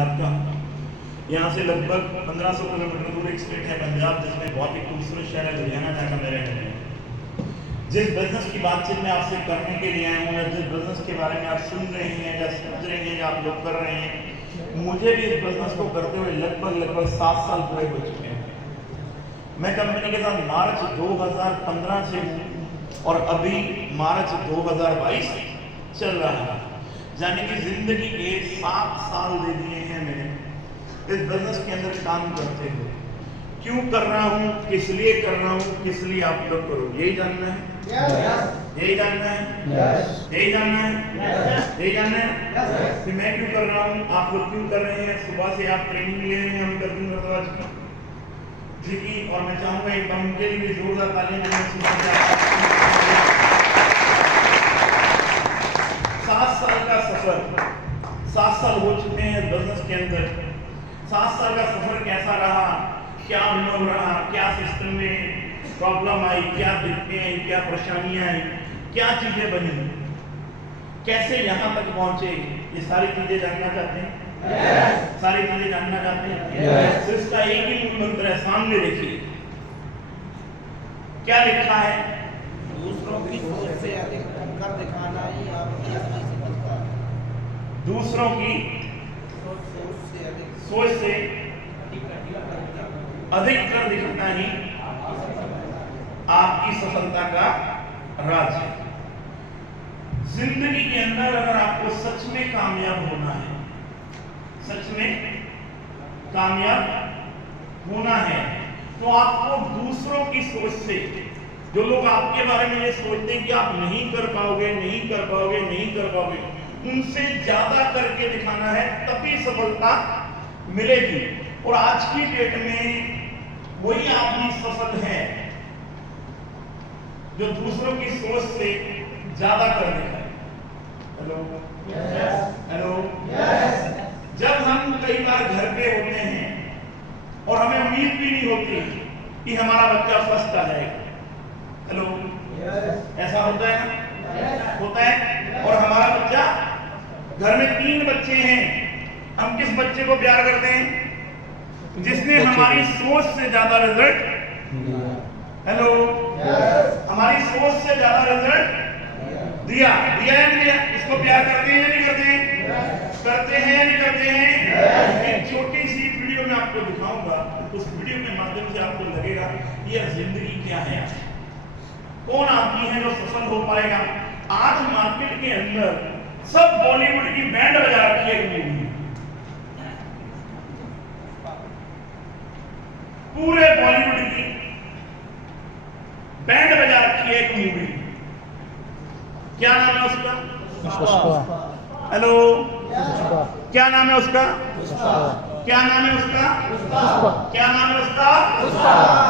पंजाब का हूँ। यहाँ से लगभग 1500 किलोमीटर दूर एक स्टेट है पंजाब, जिसमें बहुत ही खूबसूरत शहर है लुधियाना, जहाँ का मेरे रहने हैं। जिस बिजनेस की बातचीत मैं आपसे करने के लिए आया हूँ, या जिस बिजनेस के बारे में आप सुन रहे हैं या समझ रहे हैं या आप लोग कर रहे हैं, मुझे भी इस बिजनेस को करते हुए लगभग 7 साल पूरे हो चुके हैं। मैं कंपनी के साथ मार्च 2015 से हूँ और अभी मार्च 2022 चल रहा है, यानी कि जिंदगी के 7 साल दे दिए हैं मैंने इस बिजनेस के अंदर काम करते हुए। क्यों कर रहा हूँ, किस लिए कर रहा हूँ, किस लिए आप लोग करो, यही जानना है? यही जानना है? यही जानना है? यही जानना है कि मैं क्यों कर रहा हूँ, आप लोग क्यों कर रहे हैं? सुबह से आप ट्रेनिंग ले रहे हैं, हम कर दूंगा तो आज की, और मैं चाहूंगा एक बार उनके लिए भी जोरदार तालियां। 7 साल का सफर, 7 साल हो चुके हैं बिजनेस के अंदर। 7 साल का सफर कैसा रहा, क्या अनुभव रहा, क्या सिस्टम में प्रॉब्लम आई, क्या दिक्कतें आई, क्या परेशानियां आई, क्या चीजें बनी, कैसे यहाँ तक पहुंचे, ये सारी चीजें जानना चाहते हैं? सारी चीजें जानना चाहते हैं? तो इसका एक ही मूल मंत्र है, सामने देखिए क्या लिखा है? दूसरों की सोच से अधिक कर दिखाना ही आपकी असली सफलता है। दूसरों की सोच से अधिक कर दिखाना ही आपकी सफलता का राज है। जिंदगी के अंदर अगर आपको सच में कामयाब होना है, सच में कामयाब होना है, तो आपको दूसरों की सोच से, जो लोग आपके बारे में ये सोचते हैं कि आप नहीं कर पाओगे, नहीं कर पाओगे, नहीं कर पाओगे, उनसे ज्यादा करके दिखाना है, तभी सफलता मिलेगी। और आज की डेट में वही आदमी सफल है जो दूसरों की सोच से ज्यादा कर दिखाए। हेलो हेलो, जब हम कई बार घर पे होते हैं और हमें उम्मीद भी नहीं होती कि हमारा बच्चा फर्स्ट आ जाएगा। हेलो, ऐसा होता है ना? होता है। और हमारा बच्चा, घर में 3 बच्चे हैं, हम किस बच्चे को प्यार करते हैं? जिसने हमारी सोच से ज्यादा रिजल्ट, हेलो, हमारी सोच से ज्यादा रिजल्ट दिया या नहीं दिया? इसको प्यार करते हैं या नहीं करते हैं? करते हैं या नहीं करते हैं? एक छोटी सी वीडियो में आपको दिखाऊंगा, उस वीडियो के माध्यम से आपको लगेगा ये जिंदगी क्या है, कौन आदमी है जो सफल हो पाएगा। आज मार्केट के अंदर सब बॉलीवुड की बैंड बजा रखी है, मूवी पूरे बॉलीवुड की बैंड बजा रखी है एक मूवी। क्या नाम है उसका? हेलो, क्या नाम है उसका? क्या नाम है उसका? क्या नाम है उसका?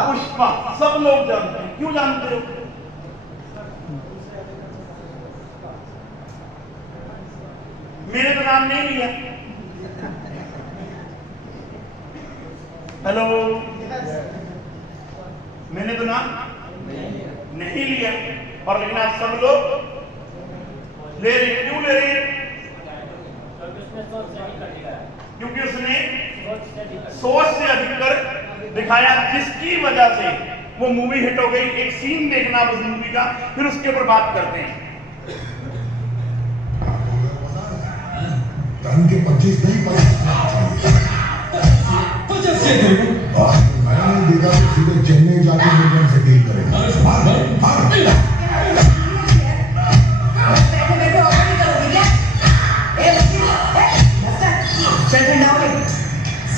पुष्पा। सब लोग जानते हैं। क्यों जानते हो? मेरे तो नाम नहीं लिया। हेलो, मैंने तो नाम नहीं लिया, और लेकिन आप सब लोग ले रहे हैं। क्यों ले रहे हैं? क्योंकि उसने सोच से अधिक कर दिखाया, जिसकी वजह से वो मूवी हिट हो गई। एक सीन देखना उस मूवी का, फिर उसके ऊपर बात करते हैं। के 25 नहीं 50 मैंने देखा सीधे चेन्नई जाके मुंबई से डील करेगा।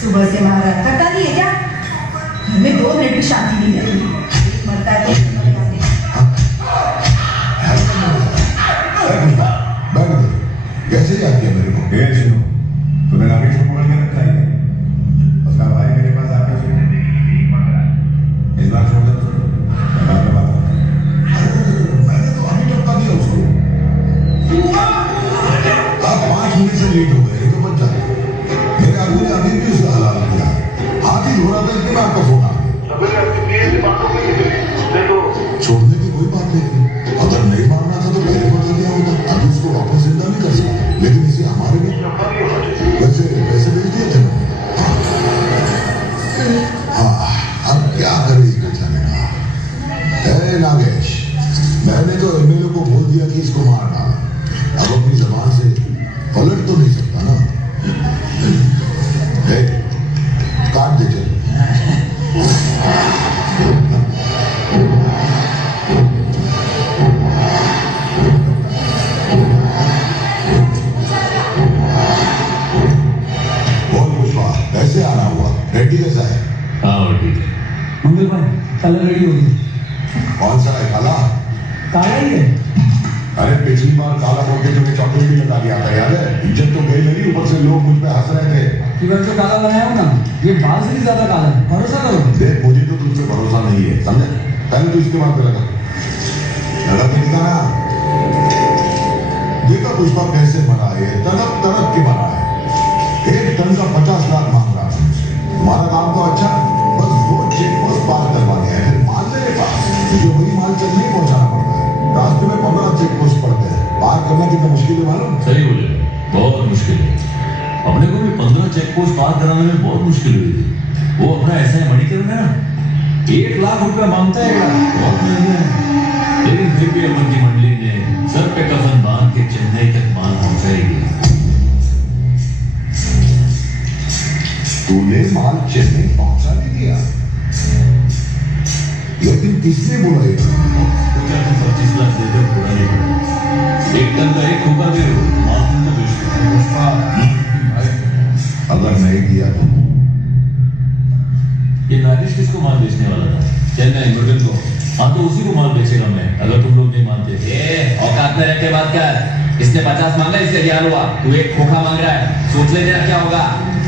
सुबह से मारा थका नहीं है क्या? घर में 2 मिनट की शांति नहीं है। मरता है कैसे याद किया मेरे को? तुम्हें राकेश को पकड़ के रखा है, उसका भाई मेरे पास आके इस बार छोड़ दो, बाद में बात करते। मैंने तो अभी टपका दिया उसको। आप 5 मिनट से लेट हो गए तो बच जाते। मेरे आदमी ने अभी भी उसका हलाल किया। हाथ ही धो रहा था कि आपका फोन आ गया। छोड़ने की कोई बात नहीं थी। अगर नहीं मारना था तो पहले पता क्या होता। अभी उसको वापस जिंदा नहीं कर सकता, लेकिन इसे हमारे भी दिया कि इसको मार डाला, अब अपनी जबान से पलट तो नहीं सकता ना। काट दे चल। बोल पुष्पा, कैसे आना हुआ? रेड्डी कैसा है? हाँ ठीक है। मंगल भाई कलर रेडी होगी। कौन सा है? काला? काला ही है। अरे पिछली बार काला बोल के तुम्हें चॉकलेट भी लगा दिया था, याद है? इज्जत तो गई मेरी, ऊपर से लोग मुझ पे हंस रहे थे कि मैं तो काला बनाया हूँ ना, ये बाल से भी ज्यादा काला है, भरोसा करो। देख, मुझे तो तुझ पे भरोसा नहीं है, समझे? पहले तो इसके बाद पे लगा तो दिखाना। देखा पुष्पा कैसे मरा है, तड़प तड़प के मरा है। 1 टन का 50 लाख मांग रहा है। हमारा काम तो अच्छा, बस 2 चेक पोस्ट पार करवाने हैं, फिर माल मेरे पास, मुझे वही माल चल नहीं पहुंचाना पड़ता है। रास्ते में 15 चेक पोस्ट पड़ते हैं, पार करना कितना मुश्किल है मालूम? सही बोले, बहुत मुश्किल है। अपने को भी 15 चेक पोस्ट पार कराने में बहुत मुश्किल हुई थी। वो अपना ऐसा है मणिकरण है ना, 1 लाख रुपया मांगता है यार, बहुत महंगा है। लेकिन फिर भी अमन की मंडली ने सर पे कफन बांध के चेन्नई तक माल पहुंचाएगी। तूने माल चेन्नई पहुंचा भी दिया, लेकिन किसने बोला ये? 25 लाख दे दो, पूरा नहीं पड़ा। 1 टन का 1 खोखा दे दो, माल तुमको बेच दो। अगर नहीं दिया तो ये नारिश किसको माल बेचने वाला था? चेन्नई मुर्गन को। हाँ तो उसी को माल बेचेगा मैं, अगर तुम लोग नहीं मानते। औकात में रह के बात कर। इसने 50 मांगा, इसलिए क्या हुआ? तू 1 खोखा मांग रहा है, सोच ले जरा क्या होगा।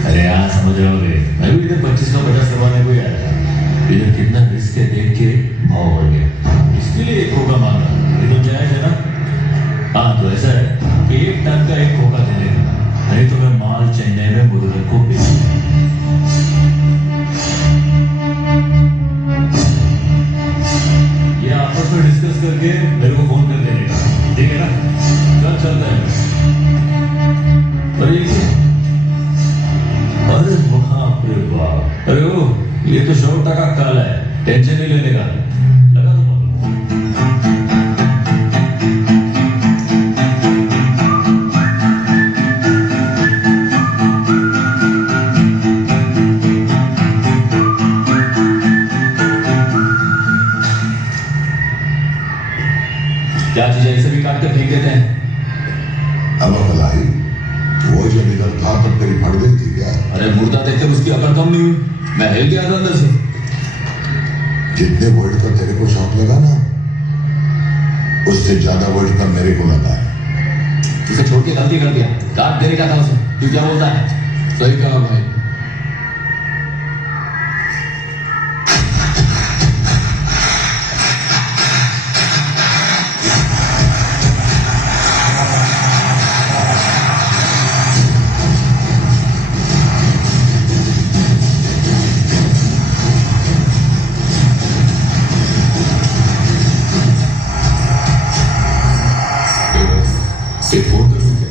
अरे यार समझ रहे होगे, मैं भी इधर 25 का 50 करवाने को ही आया था। इधर कितना रिस्क है देख के भाव बढ़ गया, इसलिए 1 खोखा मांगा। ये तो जायज है ना? हाँ तो ऐसा है कि 1 टन का 1 खोखा दे देगा, नहीं तो मैं माल चेन्नई में मुर्गन को बेच दूंगा। ये आपस में डिस्कस करके मेरे को फोन कर देने का, ठीक है ना? चल चलता है। और ये क्या? अरे बाप रे बाप, अरे ओ ये तो 100 टका काला है, टेंशन नहीं लेने का। लगा दो। क्या चीज है, इसे भी काट के फेंक देते हैं। अब भलाई वो जब इधर था तब तेरी फट गई थी क्या? अरे मुर्दा देखकर उसकी अकड़ कम नहीं हुई, मैं हिल गया था अंदर से। जितने वर्ल्ड कप तेरे को शॉट लगा ना, उससे ज्यादा वर्ल्ड कप मेरे को लगा है। उसे छोड़ के गलती कर दिया, काट देने का था उसे। तू क्या बोलता है? सही कहा भाई। एक फोन कर दूं क्या?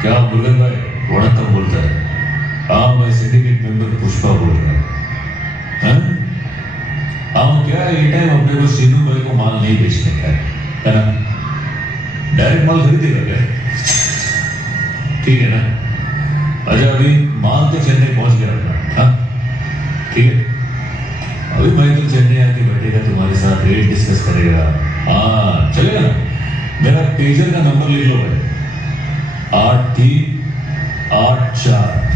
क्या मुर्गन भाई वणक्कम बोलता है? हाँ मैं सिंडिकेट मेंबर पुष्पा बोल रहा हूँ। हाँ क्या ये टाइम अपने को सीनू भाई को माल नहीं बेचने का है ना? डायरेक्ट माल खरीदेगा क्या? ठीक है ना? अच्छा अभी माल तो चेन्नई पहुंच गया अपना, हाँ ठीक है। अभी मैं तो चेन्नई आके बैठेगा, तुम्हारे साथ रेट डिस्कस करेगा। हाँ चलेगा ना? मेरा पेजर का नंबर ले लो भाई, 8384।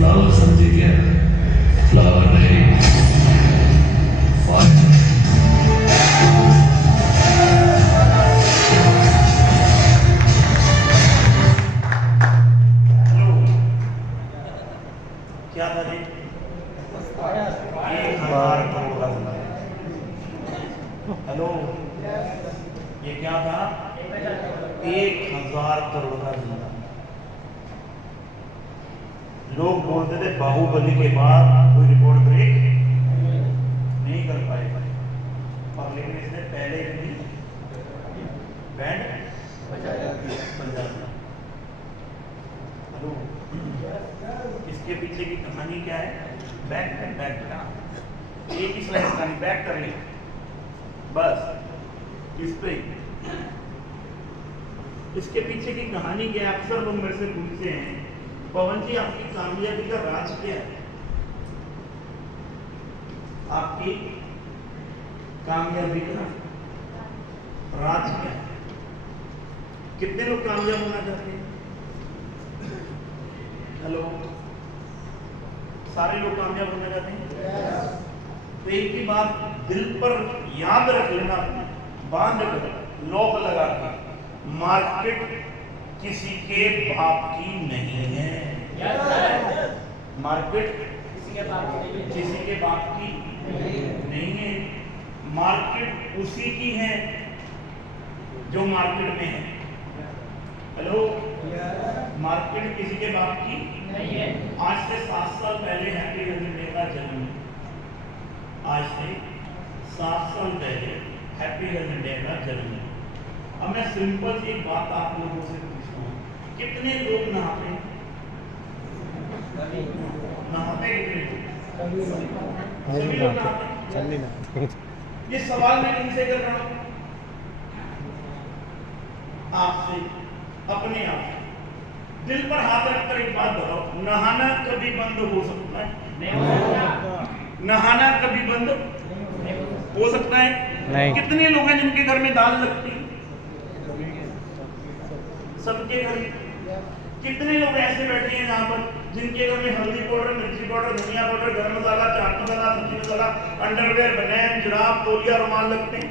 फ्लावर समझे क्या? फ्लावर नहीं, फायर। हेलो, क्या था जी? 1000 करोड़ का धंधा। हेलो, ये क्या था? 1000 करोड़ का धंधा। लोग बोलते थे बाहुबली के बाद कोई रिकॉर्ड ब्रेक नहीं कर पाएगा, और लेकिन इसने पहले ही बैंड बजा दिया। हेलो, इसके पीछे की कहानी क्या है? बैक एक ही स्लाइड कहानी बैक कर ले बस इस पे। इसके पीछे की कहानी क्या है? अक्सर लोग मेरे से पूछते हैं, पवन जी आपकी कामयाबी का राज क्या है? आपकी कामयाबी का राज क्या है? कितने लोग कामयाब होना चाहते हैं? हेलो, सारे लोग कामयाब होना चाहते हैं? तो एक ही बात दिल पर याद रख लेना, बांध कर लॉक लगा के, मार्केट किसी के बाप की नहीं है। मार्केट किसी के बाप की नहीं है। मार्केट उसी की है जो मार्केट में है। हेलो, मार्केट किसी के बाप की नहीं है। आज से 7 साल पहले हैप्पी बर्थडे का जन्म, आज से 7 साल पहले हैप्पी बर्थडे का जन्म। अब मैं सिंपल सी एक बात आप लोगों से पूछता हूँ, कितने लोग नहाते हैं? नहाते कितने लोग? सभी लोग नहाते हैं। ये सवाल मैं इनसे कर रहा हूँ, आपसे, अपने आप दिल पर हाथ रखकर एक बात बताओ, नहाना कभी बंद हो सकता है? नहीं हो सकता। नहाना कभी बंद हो सकता है? नहीं। कितने लोग हैं जिनके घर में दाल लगती है? सबके घर में। कितने लोग ऐसे बैठे हैं यहाँ पर जिनके घर में हल्दी पाउडर, मिर्ची पाउडर, धनिया पाउडर, गरम मसाला, चाट मसाला, सब्जी मसाला, अंडरवेयर, बनैन, जुराब, तौलिया, रुमाल लगते हैं?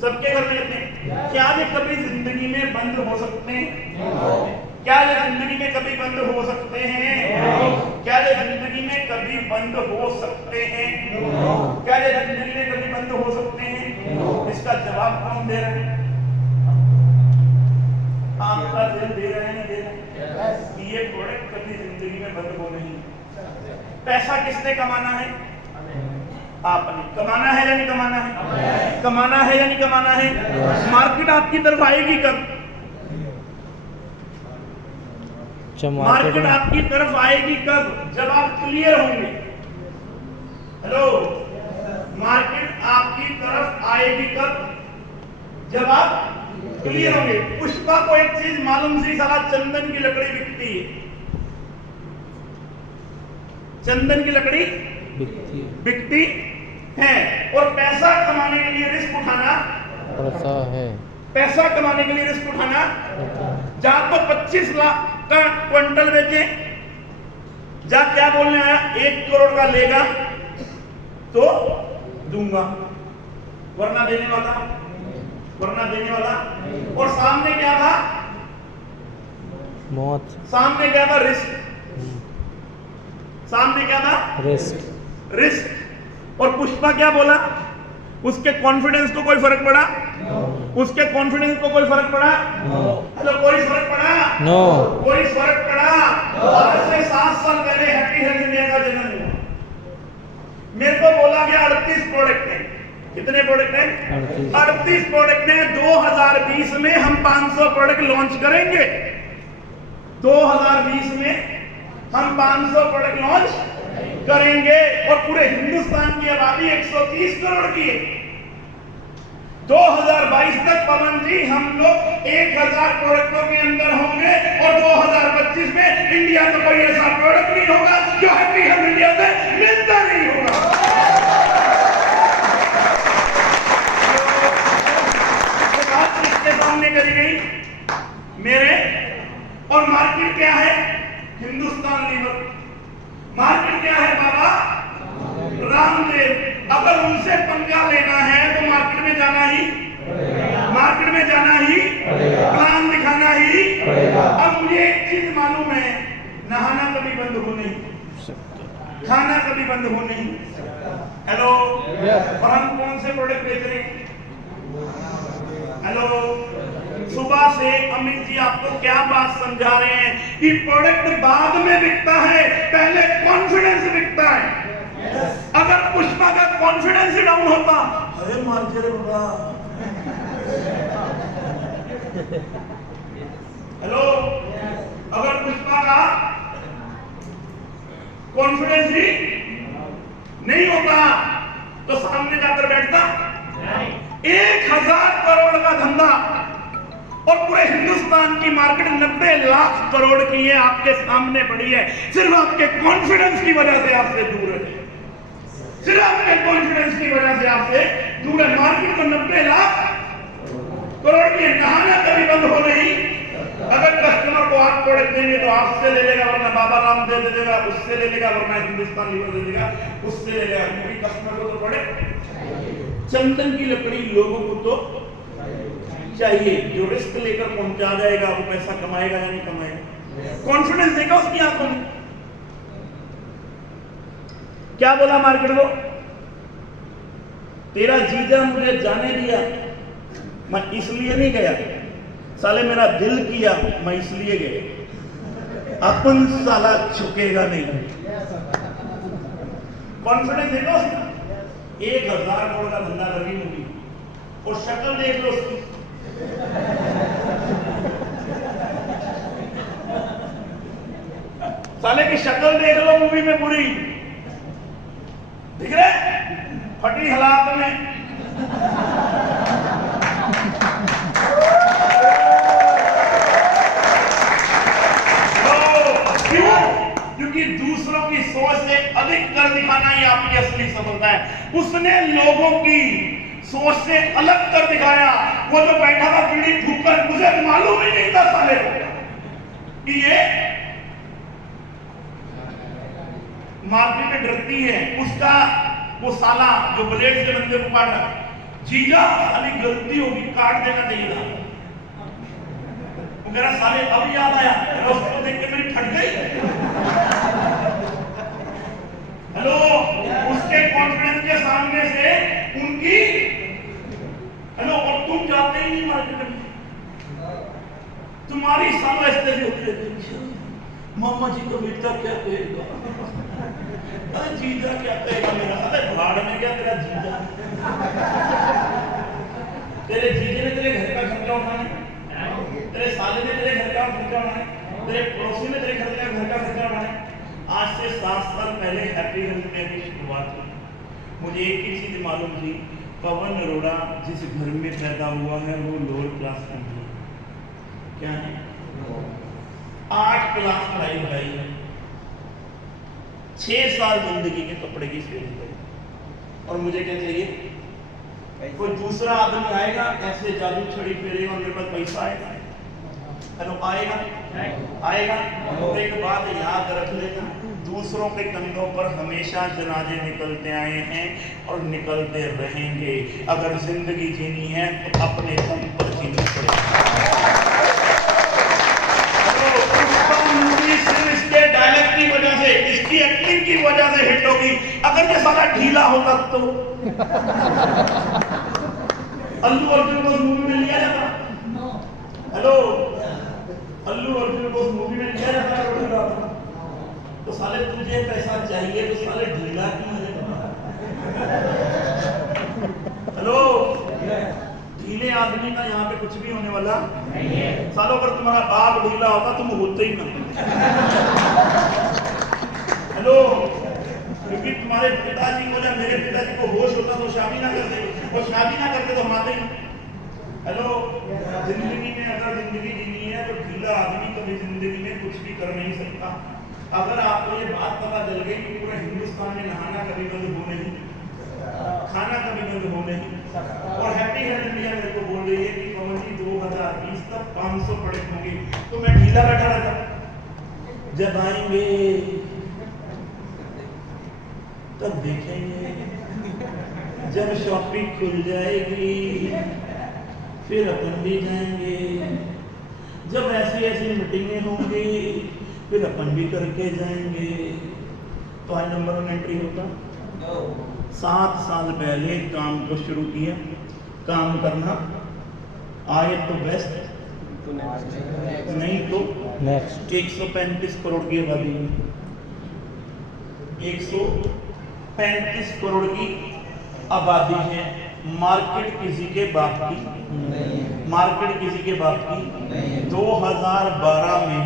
सबके घर में लगते हैं। क्या ये कभी जिंदगी में बंद हो सकते हैं? क्या ये जिंदगी में कभी बंद हो सकते हैं? क्या ये जिंदगी में कभी बंद हो सकते हैं? क्या ये जिंदगी में कभी बंद हो सकते हैं? इसका जवाब कौन दे रहे हैं? आपका दिल दे रहे हैं, नहीं दे रहे? ये प्रोडक्ट कभी जिंदगी में बंद हो नहीं। पैसा किसने कमाना है? आपने। कमाना है या नहीं कमाना है? कमाना है या नहीं कमाना है? मार्केट आपकी तरफ आएगी कब? मार्केट आपकी तरफ आएगी कब? जब आप क्लियर होंगे। हेलो, मार्केट आपकी तरफ आएगी कब? जब आप क्लियर होंगे। पुष्पा को एक चीज मालूम सी, साला चंदन की लकड़ी बिकती है। चंदन की लकड़ी बिकती है, और पैसा कमाने के लिए रिस्क उठाना पड़ता है। पैसा कमाने के लिए रिस्क उठाना, जहां तो 25 लाख का क्विंटल बेचे, जा क्या बोलने आया, 1 करोड़ का लेगा तो दूंगा, वरना देने वाला, और सामने क्या था? मौत। सामने क्या था? रिस्क। सामने क्या था? रिस्क। और पुष्पा क्या बोला? उसके कॉन्फिडेंस को कोई फर्क पड़ा? उसके कॉन्फिडेंस को कोई फर्क पड़ा? हेलो, कोई फर्क पड़ा? नो। कोई फर्क पड़ा? आज से 7 साल पहले हैप्पी हेल्थ इंडिया का जन्म हुआ। मेरे को बोला गया 38 प्रोडक्ट है। कितने प्रोडक्ट हैं? 38 प्रोडक्ट हैं। 2020 में हम 500 प्रोडक्ट लॉन्च करेंगे। 2020 में हम 500 प्रोडक्ट लॉन्च करेंगे, और पूरे हिंदुस्तान की आबादी 130 करोड़ की है। 2022 तक पवन जी हम लोग 1000 प्रोडक्टों के अंदर होंगे, और 2025 में इंडिया में कोई ऐसा प्रोडक्ट नहीं होगा जो हैप्पी हेल्थ इंडिया से मिलता नहीं होगा। सामने करी गई मेरे, और मार्केट क्या है? हिंदुस्तान लीवर। मार्केट क्या है बाबा? रामदेव। अगर उनसे पंगा लेना है तो मार्केट में जाना ही प्लान दिखाना ही। अब मुझे एक चीज मालूम है, नहाना कभी बंद हो नहीं, खाना कभी बंद हो नहीं। हेलो, और हम कौन से प्रोडक्ट बेच रहे हैं? हेलो, सुबह से अमित जी आपको क्या बात समझा रहे हैं कि प्रोडक्ट बाद में बिकता है, पहले कॉन्फिडेंस बिकता है। अगर पुष्पा का कॉन्फिडेंस ही डाउन होता, अरे मार्केट बाबा। हेलो, अगर पुष्पा का कॉन्फिडेंस ही नहीं होता तो सामने जाकर बैठता। 1000 करोड़ का धंधा और पूरे हिंदुस्तान की मार्केट 90 लाख करोड़ की है, आपके सामने पड़ी है। सिर्फ आपके कॉन्फिडेंस की वजह से आपसे दूर है, सिर्फ आपके कॉन्फिडेंस की वजह से आपसे दूर है। मार्केट में 90 लाख करोड़ की नहाना कभी बंद हो नहीं। अगर कस्टमर को आप प्रोडक्ट देंगे तो आपसे ले लेगा, वरना बाबा राम दे देगा, उससे ले लेगा, वरना हिंदुस्तान लीवर दे देगा, उससे ले लेगा। क्योंकि कस्टमर को तो प्रोडक्ट, चंदन की लकड़ी लोगों को तो चाहिए। जो रिस्क लेकर पहुंचा जाएगा वो पैसा कमाएगा या नहीं कमाएगा? कॉन्फिडेंस देगा उसकी आंखों में। क्या बोला मार्केट को? तेरा जीजा मुझे जाने दिया, मैं इसलिए नहीं गया, साले मेरा दिल किया, मैं इसलिए गया। अपन साला झुकेगा नहीं। कॉन्फिडेंस देखो उसका। 1000 करोड़ का धंधा कर रही मूवी, और शक्ल देख लो उसकी। साले की शक्ल देख लो मूवी में पूरी, दिख रहे? फटी हालात में। क्योंकि दूसरों की सोच से अधिक कर दिखाना ही आपकी असली सफलता है। उसने लोगों की सोच से अलग कर दिखाया। वो जो बैठा था बीड़ी फूककर, मुझे मालूम ही नहीं था साले को कि ये मार्केट में डरती है। उसका वो साला जो ब्लेड से बंदे को काटा, जीजा साली गलती होगी, काट देना चाहिए था। वो कह रहा साले अब याद आया, उसको देख के मेरी फट गई। हेलो, उसके कॉन्फिडेंस के सामने से उनकी, हेलो, और तुम जाते ही नहीं मार्केट में, तुम्हारी साला ऐसे होती है। मामा जी को बेटा क्या कहेगा, अरे जीजा क्या कहेगा मेरा, अरे भाड़ में क्या तेरा जीजा, तेरे जीजे ने तेरे घर का खर्चा उठाना, तेरे साले ने तेरे घर का खर्चा उठाना, तेरे पड़ोसी ने तेरे घर का खर्चा उठाना। आज से 7 साल पहले हैप्पी हेल्थ में भी शुरुआत हुई। मुझे एक ही चीज मालूम थी, पवन अरोड़ा जिस घर में पैदा हुआ है वो लोअर क्लास का है। क्या है? 8 क्लास पढ़ाई बढ़ाई है, 6 साल जिंदगी के कपड़े की सेल करी। और मुझे क्या चाहिए? कोई दूसरा आदमी आएगा ऐसे जादू छड़ी फेरेगा और मेरे पास पैसा आएगा। हेलो, आएगा? और एक बात याद रख लेना, दूसरों के कंधों पर हमेशा जनाजे निकलते आए हैं और निकलते रहेंगे। अगर जिंदगी जीनी है तो अपने दम पर जीनी पड़ेगी। इसके डायलॉग की वजह से, इसकी एक्टिंग की वजह से हिट होगी। अगर ये साला ढीला होगा तो अल्लू अर्जुन को मूवी में लिया जाता। हेलो, अल्लू अर्जुन को मूवी में लिया जाता तो साले तुझे पैसा चाहिए तो साले ढीला क्यों है? हेलो, ढीले आदमी का यहाँ पे कुछ भी होने वाला नहीं है। सालों अगर तुम्हारा बाप ढीला होगा तुम होते ही ना। हेलो, क्योंकि तुम्हारे पिताजी को, जब मेरे पिताजी को होश होता तो शादी ना करते, और शादी ना करते तो हम आते ही। हेलो, जिंदगी में अगर जिंदगी जीनी है तो ढीला आदमी कभी जिंदगी में कुछ भी कर नहीं सकता। अगर आपको ये बात पता चल गई कि पूरे हिंदुस्तान में नहाना कभी बंद हो नहीं, खाना कभी बंद हो नहीं, और हैप्पी हेल्थ इंडिया मेरे को बोल रही है कि पवन जी 2020 तक 500 प्रोडक्ट होंगे, तो मैं ढीला बैठा रहता। जब आएंगे तब देखेंगे, जब शॉपिंग खुल जाएगी फिर अपन भी जाएंगे, जब ऐसी ऐसी मीटिंगें होंगी फिर अपन भी करके जाएंगे। तो आई नंबर 1 एंट्री होता 7 साल पहले काम को शुरू किया, काम करना आए तो बेस्ट, नहीं तो नेक्स्ट। 135 करोड़ की आबादी है, 135 करोड़ की आबादी है। मार्केट किसी के बाप की, मार्केट किसी के बाप की। 2012 में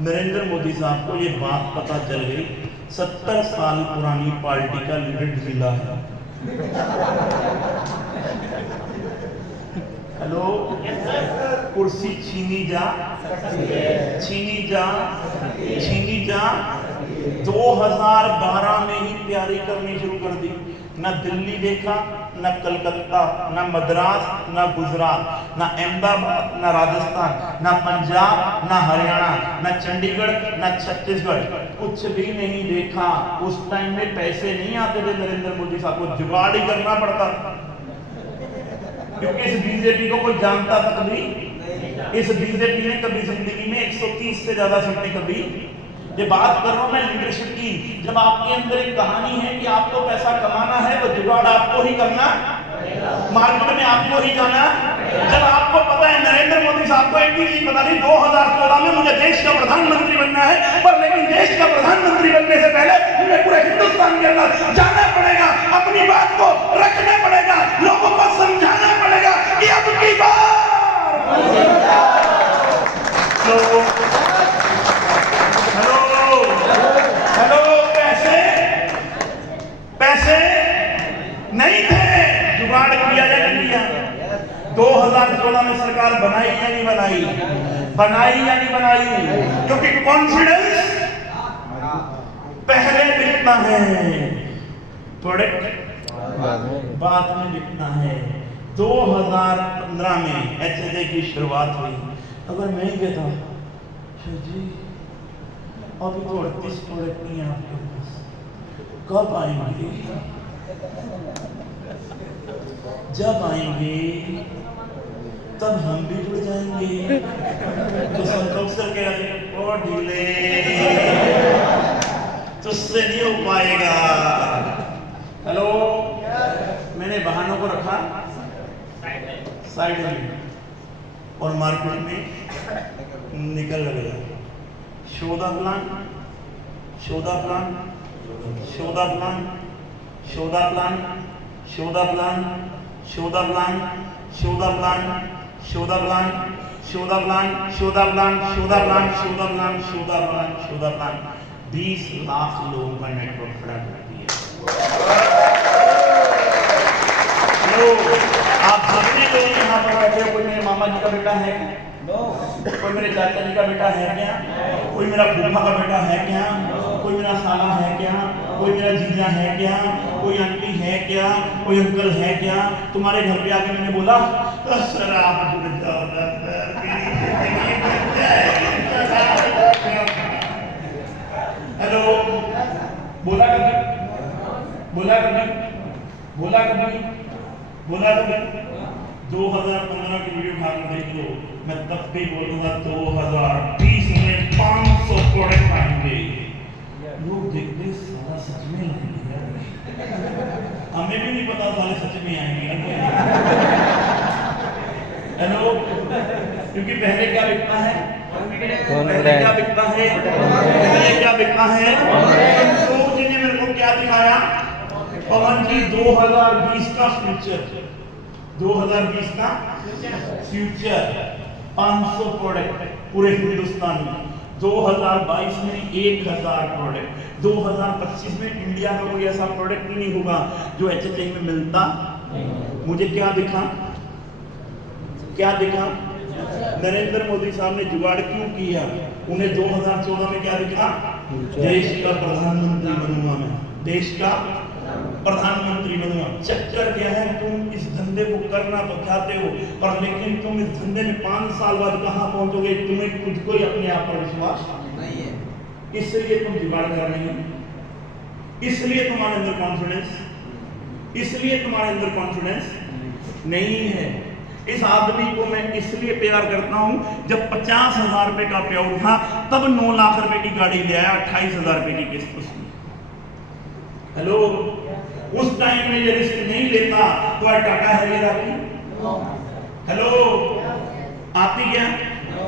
नरेंद्र मोदी साहब को ये बात पता चल गई, 70 साल पुरानी पार्टी का लीडर जिला है। हेलो, कुर्सी छीनी जा, छीनी जा, छीनी जा। 2012 में ही तैयारी करनी शुरू कर दी। न दिल्ली देखा, न कलकत्ता, न मद्रास, न गुजरात, न अहमदाबाद, न राजस्थान, न पंजाब, न हरियाणा, न चंडीगढ़, न छत्तीसगढ़, कुछ भी नहीं देखा। उस टाइम में पैसे नहीं आते थे नरेंद्र मोदी साहब को, जुगाड़ ही करना पड़ता था, क्योंकि इस बीजेपी को कोई जानता था कभी? इस बीजेपी ने कभी जिंदगी में 130 से ज्यादा सीटें कभी। ये बात कर रहा हूं मैं लीडरशिप की। जब आपके अंदर एक कहानी है कि आपको पैसा कमाना है तो जुगाड़ आपको ही करना, मार्केट में आपको ही जाना। जब आपको पता है नरेंद्र मोदी साहब को एक भी चीज पता नहीं, 2014 में मुझे देश का प्रधानमंत्री बनना है, पर लेकिन देश का प्रधानमंत्री बनने से पहले मुझे पूरे हिंदुस्तान के अंदर जाना पड़ेगा, अपनी बात को रखना पड़ेगा, लोगों को समझाना पड़ेगा कि अब की बार हेलो, पैसे नहीं थे, जुगाड़ किया या नहीं किया? 2014 में सरकार बनाई या नहीं बनाई? बनाई या नहीं बनाई? क्योंकि कॉन्फिडेंस पहले दिखता है, प्रोडक्ट बाद में दिखता है। 2015 में एचएचए की शुरुआत हुई। अगर मैं ही कहता जी अभी तो 38 प्रोडक्ट नहीं है आपके पास, कब आएंगे? जब आएंगे तब हम भी जुड़ जाएंगे। तो संतोष सर कह रहे और ढीले, तुझसे नहीं हो पाएगा। हेलो, मैंने बहानों को रखा साइड में और मार्केट में निकल गया। Show the plan, show the plan, show the plan, show the plan, show the plan, show the plan, show the plan, show the plan, show the plan, show the plan, show the plan, show the plan, show the plan, show the plan. 20 lakh लोगों का network खड़ा कर दिया। आप जितने लोग यहाँ पर बैठे हो, कोई मेरे मामा जी का बेटा है क्या? कोई मेरे चाचा जी का बेटा है क्या? कोई मेरा फूफा का बेटा है क्या? कोई मेरा साला है क्या? कोई मेरा जीजा है क्या? कोई आंटी है क्या? कोई अंकल है क्या? तुम्हारे घर पे आके मैंने बोला सर आप जुड़ जाओ ना सर, हेलो, बोला कभी, बोला कभी, बोला कभी, बोला कभी? 2015 की वीडियो उठा कर देख लो, मैं तब भी बोलूंगा 2020 में 500 प्रोडक्ट आएंगे। लोग देखते सारा सच में आएंगे, हमें भी नहीं पता सारे सच में आएंगे। हेलो, क्योंकि पहले क्या बिकता है? पहले क्या बिकता है? पहले क्या बिकता है? तो जिन्हें मेरे को क्या दिखाया पवन जी, 2020 का फ्यूचर, 2020 का फ्यूचर 500 प्रोडक्ट पूरे हिंदुस्तान में। 2022 में 1000 प्रोडक्ट, 2025 में इंडिया में कोई ऐसा प्रोडक्ट ही नहीं होगा जो एचएचए में मिलता। मुझे क्या दिखा? क्या दिखा? नरेंद्र मोदी साहब ने जुगाड़ क्यों किया? उन्हें 2014 में क्या दिखा? देश का प्रधानमंत्री बनूंगा मैं, देश का प्रधानमंत्री बनूंगा। चक्कर क्या है, तुम इस धंधे को करना तो चाहते हो, पर लेकिन तुम इस धंधे में 5 साल बाद कहां पहुंचोगे? तुम्हें खुद को ही अपने आप पर विश्वास नहीं है। इसलिए तुम जुगाड़ कर रही हो, इसलिए तुम्हारे अंदर कॉन्फिडेंस, इसलिए तुम्हारे अंदर कॉन्फिडेंस नहीं है। इस आदमी को मैं इसलिए प्यार करता हूं, जब 50,000 रुपए का पेआउट था तब 9 लाख रुपए की गाड़ी ले आया, 28,000 रुपए की किस्त उसकी। हेलो, उस टाइम में ये रिस्क नहीं लेता तो आज टाटा हैरियर आती। हेलो, आती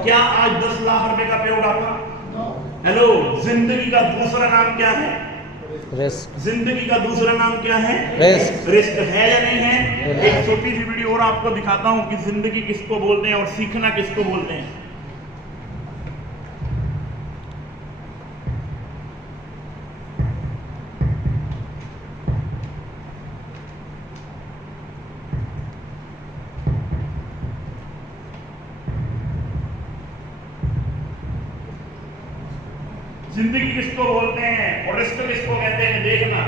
क्या आज 10 लाख रुपए का पेआउट आता? हेलो, जिंदगी का दूसरा नाम क्या है? रिस्क। जिंदगी का दूसरा नाम क्या है? रिस्क। रिस्क है या नहीं है? एक छोटी सी वीडियो और आपको दिखाता हूं कि जिंदगी किसको बोलते हैं और सीखना किसको बोलते हैं। जिंदगी किसको बोलते हैं और रिस्क किसको कहते हैं, देखना।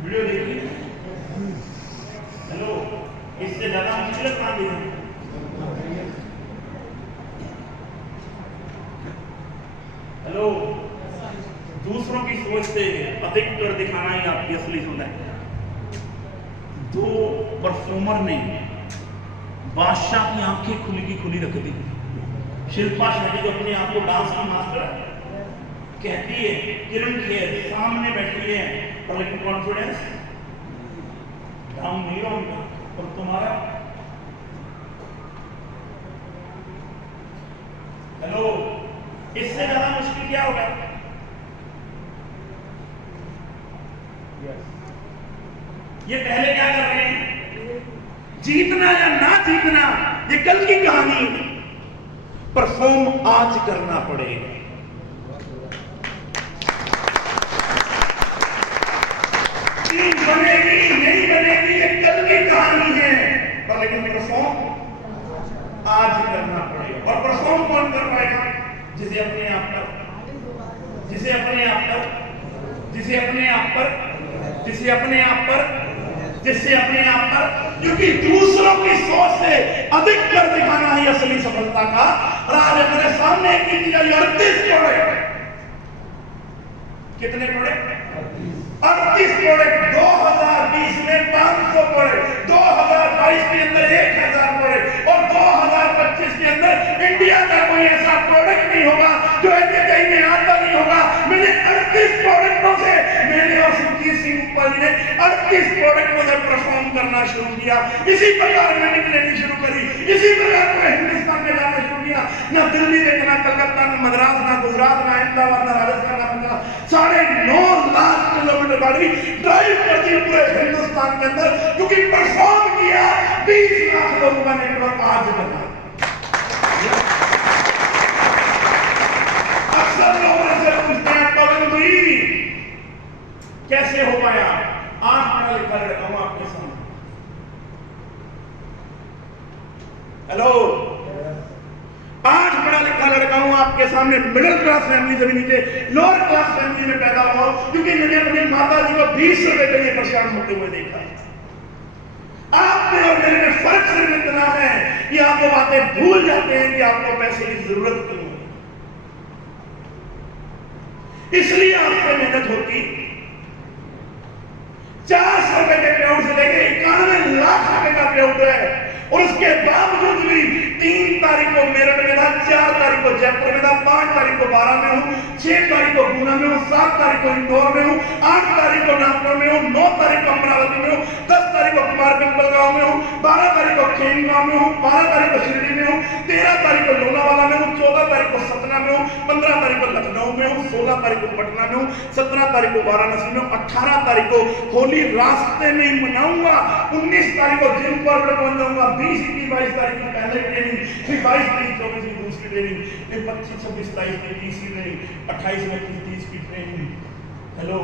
वीडियो देखिए। हेलो, इससे ज्यादा मुश्किल काम नहीं। हेलो, दूसरों की सोच से अधिक कर दिखाना ही आपकी असली सुन है। दो परफॉर्मर ने बादशाह की आंखें खुली की खुली रख दी। शिल्पा शेट्टी जो अपने आप को डांस की मास्टर है, कहती है किरण खेर सामने बैठी है और लेकिन कॉन्फिडेंस डाउन नहीं रहा उनका। और तुम्हारा हेलो, इससे ज्यादा मुश्किल क्या होगा? ये पहले क्या कर रहे हैं? जीतना या ना जीतना ये कल की कहानी है। परफॉर्म आज करना पड़ेगा। टीम बनेगी नहीं बनेगी ये कल की कहानी है, पर लेकिन परफॉर्म आज करना पड़ेगा। और परफॉर्म कौन कर पाएगा? जिसे अपने आप पर जिससे अपने आप पर क्योंकि दूसरों की सोच से अधिक कर दिखाना ही असली सफलता का राज है। मेरे सामने एक चीज आई 38 प्रोडक्ट। कितने प्रोडक्ट? 38 प्रोडक्ट। 2020 में 500 प्रोडक्ट, 2022 के अंदर 1000 प्रोडक्ट और 2025 के अंदर इंडिया का कोई ऐसा प्रोडक्ट नहीं होगा जो ऐसे कहीं में आता नहीं होगा। मैंने 38 प्रोडक्टों से मैंने और सुखजीत सिंह ऊपर जी ने 38 प्रोडक्टों से परफॉर्म करना शुरू किया। इसी प्रकार मैंने ट्रेनिंग शुरू करी, इसी प्रकार मैं हिंदुस्तान में जाना शुरू किया। ना दिल्ली में, ना कलकत्ता, ना मद्रास, ना गुजरात, ना अहमदाबाद, ना राजस्थान, ना 9.5 लाख किलोमीटर गाड़ी ड्राइव करती है पूरे हिंदुस्तान के अंदर, क्योंकि परफॉर्म किया 20 लाख लोगों का नेटवर्क आज बना। अक्सर लोग ऐसे पूछते हैं पवन जी कैसे हो पाया? 8 पढ़ा लिखा लड़का हूं आपके सामने। हेलो, 8 पढ़ा लिखा लड़का हूं आपके सामने, मिडिल क्लास फैमिली से भी नीचे लोअर क्लास फैमिली में पैदा हुआ हूं, क्योंकि मैंने अपनी माता जी को 20 रुपए के लिए परेशान होते हुए देखा है। आप में और मेरे में फर्क सिर्फ इतना है कि आप वो बातें भूल जाते हैं कि आपको पैसे की जरूरत क्यों है। इसलिए आपसे मेहनत होती। 400 रुपए के पेआउट से लेके 91 लाख रुपए का पेआउट है, और उसके बावजूद भी 3 तारीख को मेरठ में था, 4 तारीख को जयपुर में था, 5 तारीख को बारां में हूं, 6 तारीख को गुना में हूं, 7 तारीख को इंदौर में हूं, 8 तारीख को नागपुर में हूं, 9 तारीख को अमरावती में हूं, 10 तारीख को कुमार पिंपलगांव में हूं, 12 तारीख को खेमगांव में हूं, 12 तारीख को शिरडी में हूं, 13 तारीख को लोनावाला में हूं, 14 तारीख को सतना में हूं, 15 तारीख को लखनऊ में हूं, 16 तारीख को पटना में हूं, 17 तारीख को वाराणसी में हूं, 18 तारीख को होली रास्ते में ही मनाऊंगा, 19 तारीख को जिम कॉर्बेट बन जाऊंगा, 20, 21, 22 तारीख की पहले ट्रेनिंग, फिर 22, 23, 24 की दूसरी ट्रेनिंग, फिर 25, 26, 27 की तीसरी ट्रेनिंग, 28, 29, 30 की ट्रेनिंग। हेलो,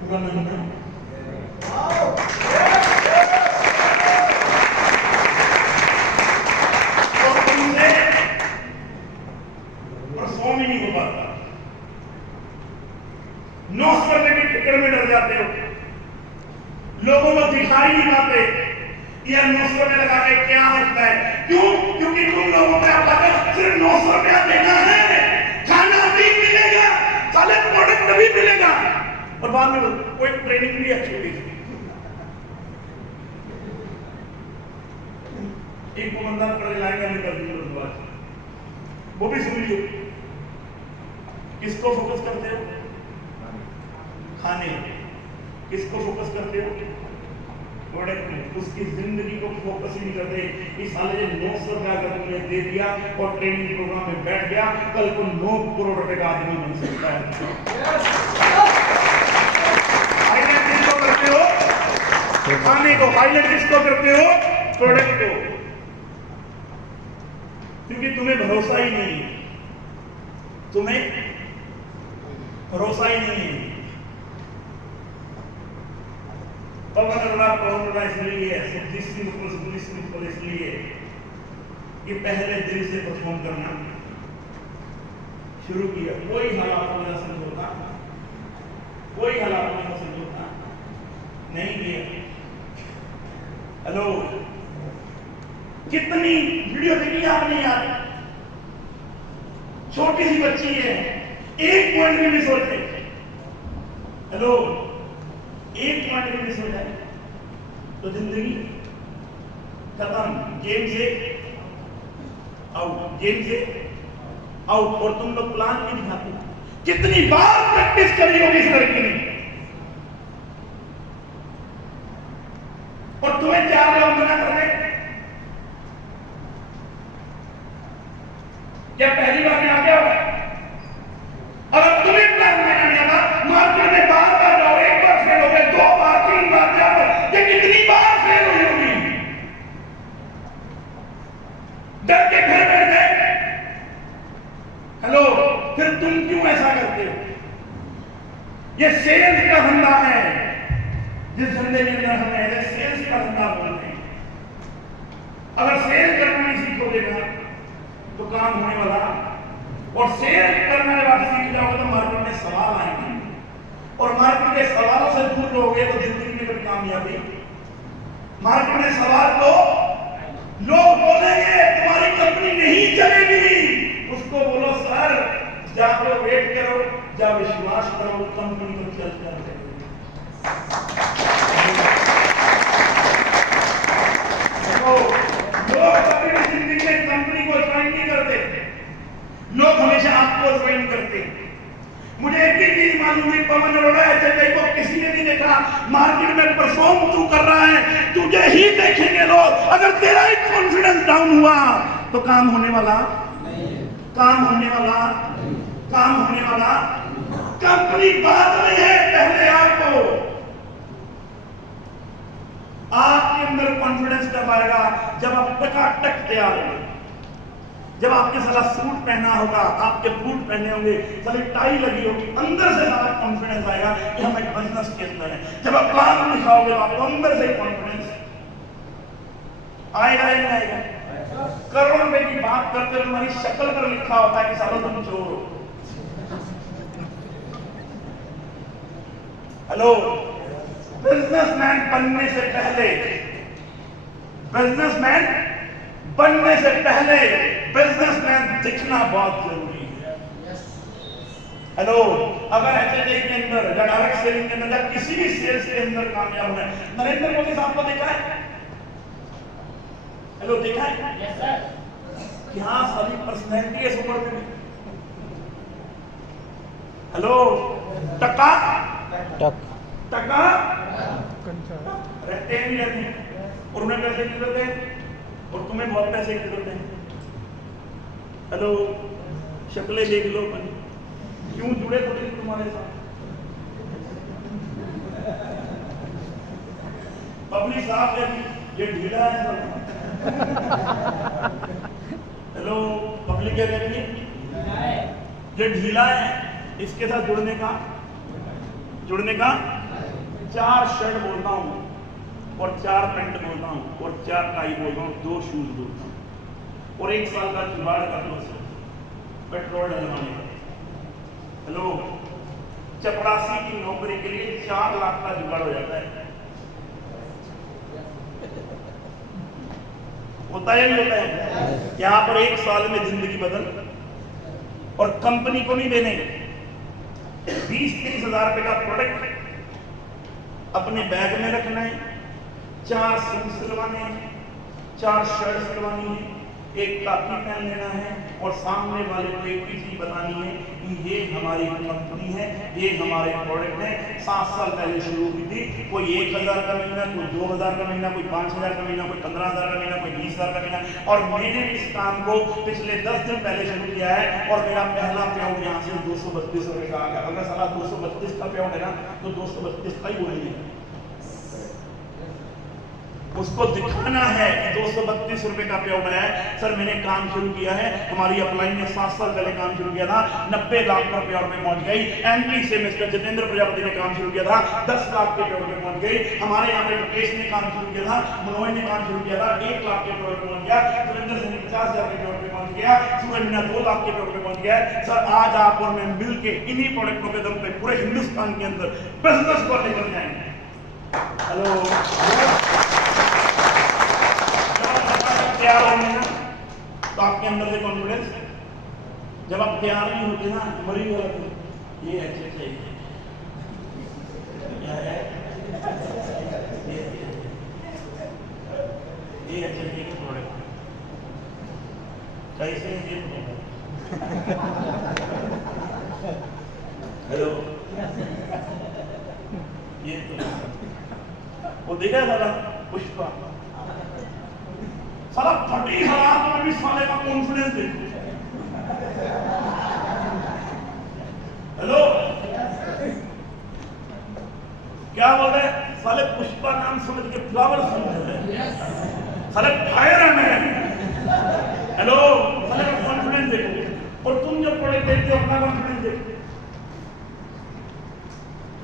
पूरा महीना परफॉर्म ही नहीं हो पाता। 900 रुपए की टिकट में डर जाते हो, लोगों को दिखाई नहीं पाते या 900 रुपए लगा के क्या होता है। क्यों? क्योंकि तुम लोगों को आपका सिर्फ 900 रुपया देना है, खाना भी मिलेगा, साले प्रोडक्ट भी मिलेगा, और बाद में कोई ट्रेनिंग भी अच्छी होगी। एक को बंदा पकड़ लाएगा, मैं कर दूंगा, वो भी सुन लियो। किसको फोकस करते हो? खाने। किसको फोकस करते हो? प्रोडक्ट में। उसकी जिंदगी को फोकस ही नहीं करते। इस साल 900 रुपया अगर तुमने दे दिया और ट्रेनिंग प्रोग्राम में बैठ गया, कल को 9 करोड़ रुपए का आदमी बन सकता है। हाईलाइट किसको करते हो? खाने को। हाईलाइट किसको करते हो? प्रोडक्ट को। क्योंकि तुम्हें भरोसा ही नहीं है, तुम्हें भरोसा ही नहीं है। इसलिए कि पहले दिल से परफॉर्म करना शुरू किया। कोई हालात में समझौता, कोई हालात में समझौता नहीं किया। हेलो, कितनी वीडियो देखी आपने यार? छोटी सी बच्ची है, एक पॉइंट भी मिस होते। हेलो, एक पॉइंट भी मिस हो जाए तो जिंदगी खत्म। गेम से आउट, गेम से आउट। और तुम लोग प्लान भी दिखाते हो। कितनी बार प्रैक्टिस करी होगी इस लड़की ने, और तुम्हें 4 लोग मना कर रहे। क्या पहली बार में आ गया होगा? अगर तुम्हें प्लान बनाना नहीं आता, मार्केट में बार-बार जाओ, एक बार फेल हो गए, 2 बार, 3 बार जाओ, ये कितनी बार फेल हुई होगी? डर के घर बैठ गए। हेलो, फिर तुम क्यों ऐसा करते हो? ये सेल्स का धंधा है। जिस धंधे के अंदर हम है, सेल्स का धंधा बोलते हैं। अगर सेल करना नहीं सीखोगे ना तो काम होने वाला, और सेल करने के बाद सीख जाओगे तो मार्केट में सवाल आएंगे, और मार्केट के सवालों से दूर रहोगे तो जिंदगी में कभी कामयाबी। मार्केट में सवाल तो लोग बोलेंगे तुम्हारी कंपनी नहीं चलेगी, उसको बोलो सर जाके वेट करो, जा विश्वास करो, कंपनी को चल कर लोग कभी भी जिंदगी में कंपनी को ज्वाइन नहीं करते, लोग हमेशा आपको ज्वाइन करते। मुझे एक ही चीज मालूम हुई, पवन अरोड़ा चेन्नई को किसी ने नहीं देखा, मार्केट में परफॉर्म तू कर रहा है, तुझे ही देखेंगे लोग। अगर तेरा ही कॉन्फिडेंस डाउन हुआ तो काम होने वाला, काम होने वाला, काम होने वाला। कंपनी बाद में है, पहले आपके अंदर कॉन्फिडेंस कब आएगा? जब आप टकाटक तैयार होंगे, जब आपके साला सूट पहना होगा, आपके बूट पहने होंगे, साली टाई लगी होगी, अंदर से सारा कॉन्फिडेंस आएगा कि हम एक बिजनेस के अंदर है। जब आप प्लान लिखाओगे आपको अंदर से कॉन्फिडेंस आएगा या नहीं आएगा? करोड़ रुपए की बात करते हुए हमारी शक्ल पर लिखा होता है कि सालों तुम चोर हो। हेलो, बिजनेसमैन बनने से पहले, बिजनेसमैन बनने से पहले बिजनेसमैन दिखना बहुत जरूरी है। हेलो, अगर एचएचआई के अंदर या डायरेक्ट सेलिंग के अंदर या किसी भी सेल्स के अंदर कामयाब होना है, नरेंद्र मोदी साहब को देखा है? हेलो, देखा है? Yes sir. क्या सारी पर्सनैलिटी है सुपर में? हेलो, टका टका रहते हैं नहीं रहते, और उन्हें पैसे की जरूरत है और तुम्हें बहुत पैसे की जरूरत है। हेलो, शक्लें देख लो, क्यों जुड़े थोड़े तुम्हारे साथ? पब्लिक साफ है, ये ढीला है सब। हेलो, पब्लिक क्या कहती है? ये ढीला है, इसके साथ जुड़ने का 4 शर्ट बोलता हूं और 4 पैंट बोलता हूं और 4 टाई बोलता हूं, 2 शूज बोलता हूं और 1 साल का जुगाड़ कर लो सर, पेट्रोल डलवाने का। हेलो, चपरासी की नौकरी के लिए 4 लाख का जुगाड़ हो जाता है। होता है नहीं होता है? यहां पर 1 साल में जिंदगी बदल, और कंपनी को नहीं देने 20-30 हजार रुपए का प्रोडक्ट अपने बैग में रखना है, 4 सूट सिलवाने हैं, 4 शर्ट सिलवानी है, 1 कापी पेन लेना है और सामने वाले को एक ही चीज बतानी है कि ये हमारी कंपनी है, ये हमारे प्रोडक्ट है। 7 साल पहले शुरू हुई थी, कोई 1,000 का महीना, कोई 2,000 का महीना, कोई 5,000 का महीना, कोई 15,000 का महीना, कोई 20,000 का महीना, और मैंने इस काम को पिछले 10 दिन पहले शुरू किया है और मेरा पहला पेआउट यहाँ से 232 रुपए का आ गया। अगर साला 232 का पेआउट है ना तो 232 का ही बोलेंगे, उसको दिखाना है कि 232 रुपए का पेआउट है। सर मैंने काम शुरू किया है, हमारी अपलाइन ने 7 साल पहले काम शुरू किया था, 90 लाख का पेआउट में पहुंच गई। एमपी से मिस्टर जितेंद्र प्रजापति ने काम शुरू किया था, 10 लाख के पेआउट में पहुंच गई। हमारे यहाँ पे मुकेश ने काम शुरू किया था, मनोज ने काम शुरू किया था, 1 लाख के पेआउट में पहुंच गया। सुरेंद्र सिंह 50,000 के पेआउट में पहुंच गया, सूरज मीना 2 लाख के पेआउट में पहुंच गया। सर आज आप और मैं मिल के इन्हीं प्रोडक्टों के दम पे पूरे हिंदुस्तान के अंदर बिजनेस को लेकर जाएंगे। हेलो, तैयार होंगे ना तो आपके अंदर से कॉन्फिडेंस, जब आप तैयार नहीं होते ना मरी हुआ ये अच्छे चाहिए, ये अच्छे चाहिए प्रोडक्ट कैसे ये हेलो, ये तो वो देखा सारा पुष्पा, सारा फटी हालात में भी साले का कॉन्फिडेंस देखो। हेलो, क्या बोल रहे हैं? साले पुष्पा नाम समझ के फ्लावर समझ रहे हैं, साले फायर है मैं। हेलो, साले का कॉन्फिडेंस देखो, और तुम जब प्रोडक्ट देखते हो अपना कॉन्फिडेंस देखो।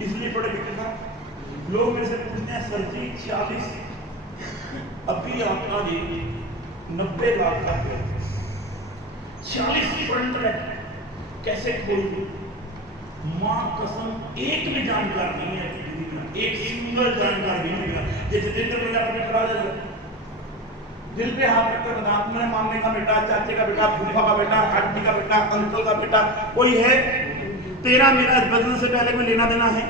इसलिए प्रोडक्ट देखा लोग में से पूछते हैं सर जी 40 अभी आपका जी 90 लाख का 40 कॉन्ट्रैक्ट कैसे खोल दू? मां कसम एक भी जानकार नहीं है, एक सिंगल जानकार भी नहीं है। जैसे जितेंद्र प्रजापति खड़ा है, दिल पे हाथ रखकर बता, मेरे मामले का बेटा, चाचे का बेटा, फूफा का बेटा, आंटी का बेटा, अंकल का बेटा कोई है? तेरा मेरा इस बिजनेस से पहले कोई लेना देना है?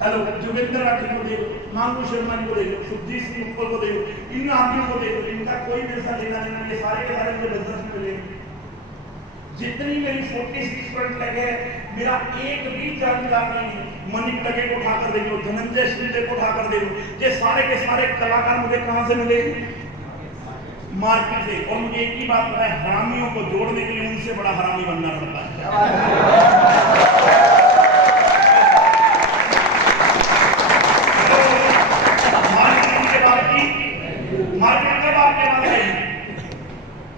हेलो, जुगेंद्र राठी को देखो, मांगू शर्मा जी को देखो, सुखजीत सिंह उपल को देखो, इन आदमियों को देखो, इनका कोई मेरे साथ लेना देना नहीं, ये सारे के सारे मुझे बिजनेस में मिले। जितनी मेरी 46% लगे, मेरा एक भी जानकार नहीं है। मनिक लगे को उठाकर देखो, धनंजय शिंदे को उठाकर देखो, ये सारे के सारे कलाकार मुझे कहां से मिले? मार्केट से। और मुझे एक ही बात पता है, हरामियों को जोड़ने के लिए उनसे बड़ा हरामी बनना पड़ता है। मार्केटिंग के बाद की मार्केट कब आपके पास आएगी?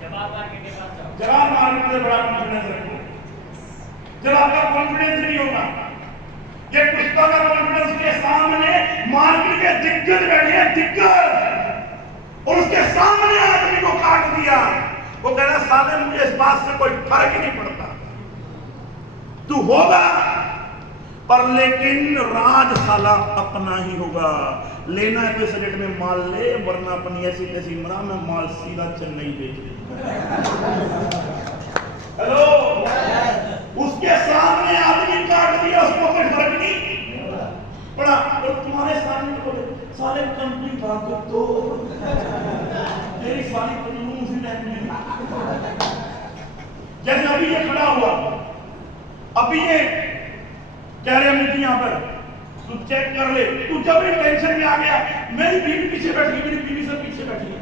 जब आप मार्केट से बड़ा कॉन्फिडेंस रखो। जब आपका कॉन्फिडेंस नहीं होगा, ये पुष्पा का कॉन्फिडेंस के सामने मार्केट के दिग्गज बैठे हैं, दिग्गज, और उसके सामने आदमी को काट दिया। वो कह रहा साले मुझे इस बात से कोई फर्क ही नहीं पड़ता, तू होगा पर लेकिन राज साला अपना ही होगा। लेना है तो इस रेट में माल ले, वरना अपनी ऐसी तैसी मरा में माल सीधा चेन्नई भेज दे। हेलो, उसके सामने आदमी काट दिया, उसको कोई फर्क नहीं पड़ा। और तुम्हारे सामने बोले साले कंपनी भागो तो तेरी सारी कानून उसी टाइम में। जैसे अभी ये खड़ा हुआ, अभी ये कह रहे हैं यहाँ पर तू चेक कर ले, तू जब भी टेंशन में आ गया, मेरी बीवी पीछे बैठी, मेरी बीवी से पीछे बैठी है,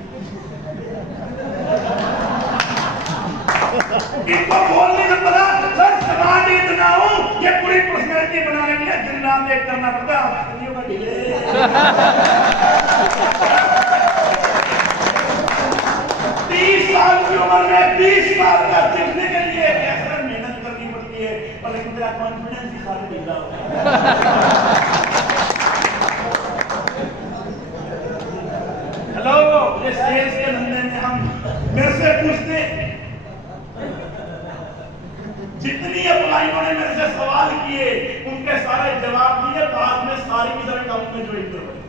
इनको बोल नहीं सकता सर, समाज इतना हूं, ये पूरी पर्सनैलिटी बनाने के लिए दिन रात एक करना पड़ता है। का ढीले 30 साल की उम्र में 20 साल का दिखने के लिए कैसे मेहनत करनी पड़ती है, और लेकिन तेरा कॉन्फिडेंस ही सारे ढीला होता है। हेलो, ये सेल्स के धंधे में हम मेरे से पूछते, जितनी अप्लाइयों ने मेरे से सवाल किए उनके सारे जवाब दिए, बाद में सारी की सारी कंपनी ज्वाइन कर रही।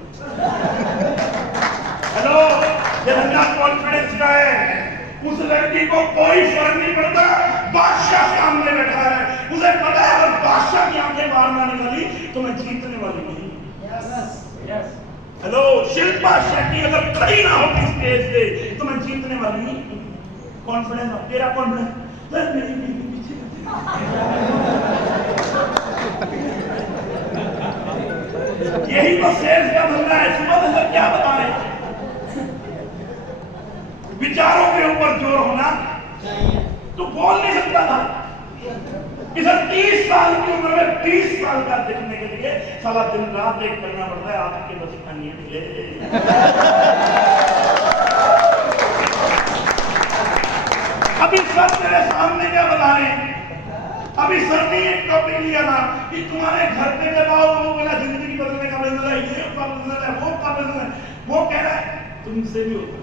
हेलो, ये धंधा कॉन्फिडेंस का है। उस लड़की को कोई फर्क नहीं पड़ता, बादशाह सामने बैठा है, उसे पता है अगर बादशाह की आंखें बाहर ना निकाली तो मैं जीतने वाली नहीं। हेलो, शिल्पा शेट्टी अगर खड़ी ना होती स्टेज पे तो मैं जीतने वाली नहीं। कॉन्फिडेंस, तेरा कॉन्फिडेंस, मेरी बीवी पीछे यही तो सेल्स का धंधा है। सुबह से क्या बता रहे, विचारों के ऊपर जोर होना, तो बोल नहीं सकता था। इसे 30 साल की उम्र में 20 साल का दिखने के लिए साला दिन रात एक करना पड़ता है, आपके बस का नहीं मिले। अभी सब मेरे सामने क्या बता रहे हैं, अभी सर ने एक टॉपिक लिया था कि तुम्हारे घर पे जब आओ वो बोला जिंदगी बदलने का बिजनेस है, ये का बिजनेस है, वो का बिजनेस है, वो कह रहा है तुमसे भी होता।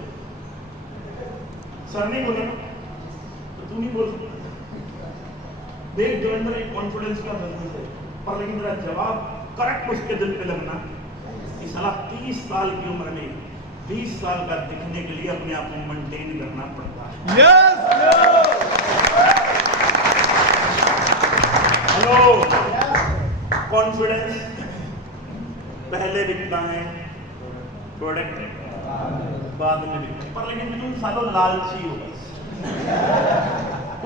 सर नहीं बोले तो तू नहीं बोल सकता। देख, जो अंदर एक कॉन्फिडेंस का बिजनेस है, पर लेकिन तेरा जवाब करेक्ट उसके दिल पे लगना कि साला 30 साल की उम्र में 20 साल का दिखने के लिए अपने आप को मेंटेन करना पड़ता है। हेलो, कॉन्फिडेंस पहले दिखता है, प्रोडक्ट बाद में दिखता है, पर लेकिन तुम सालों लालची हो।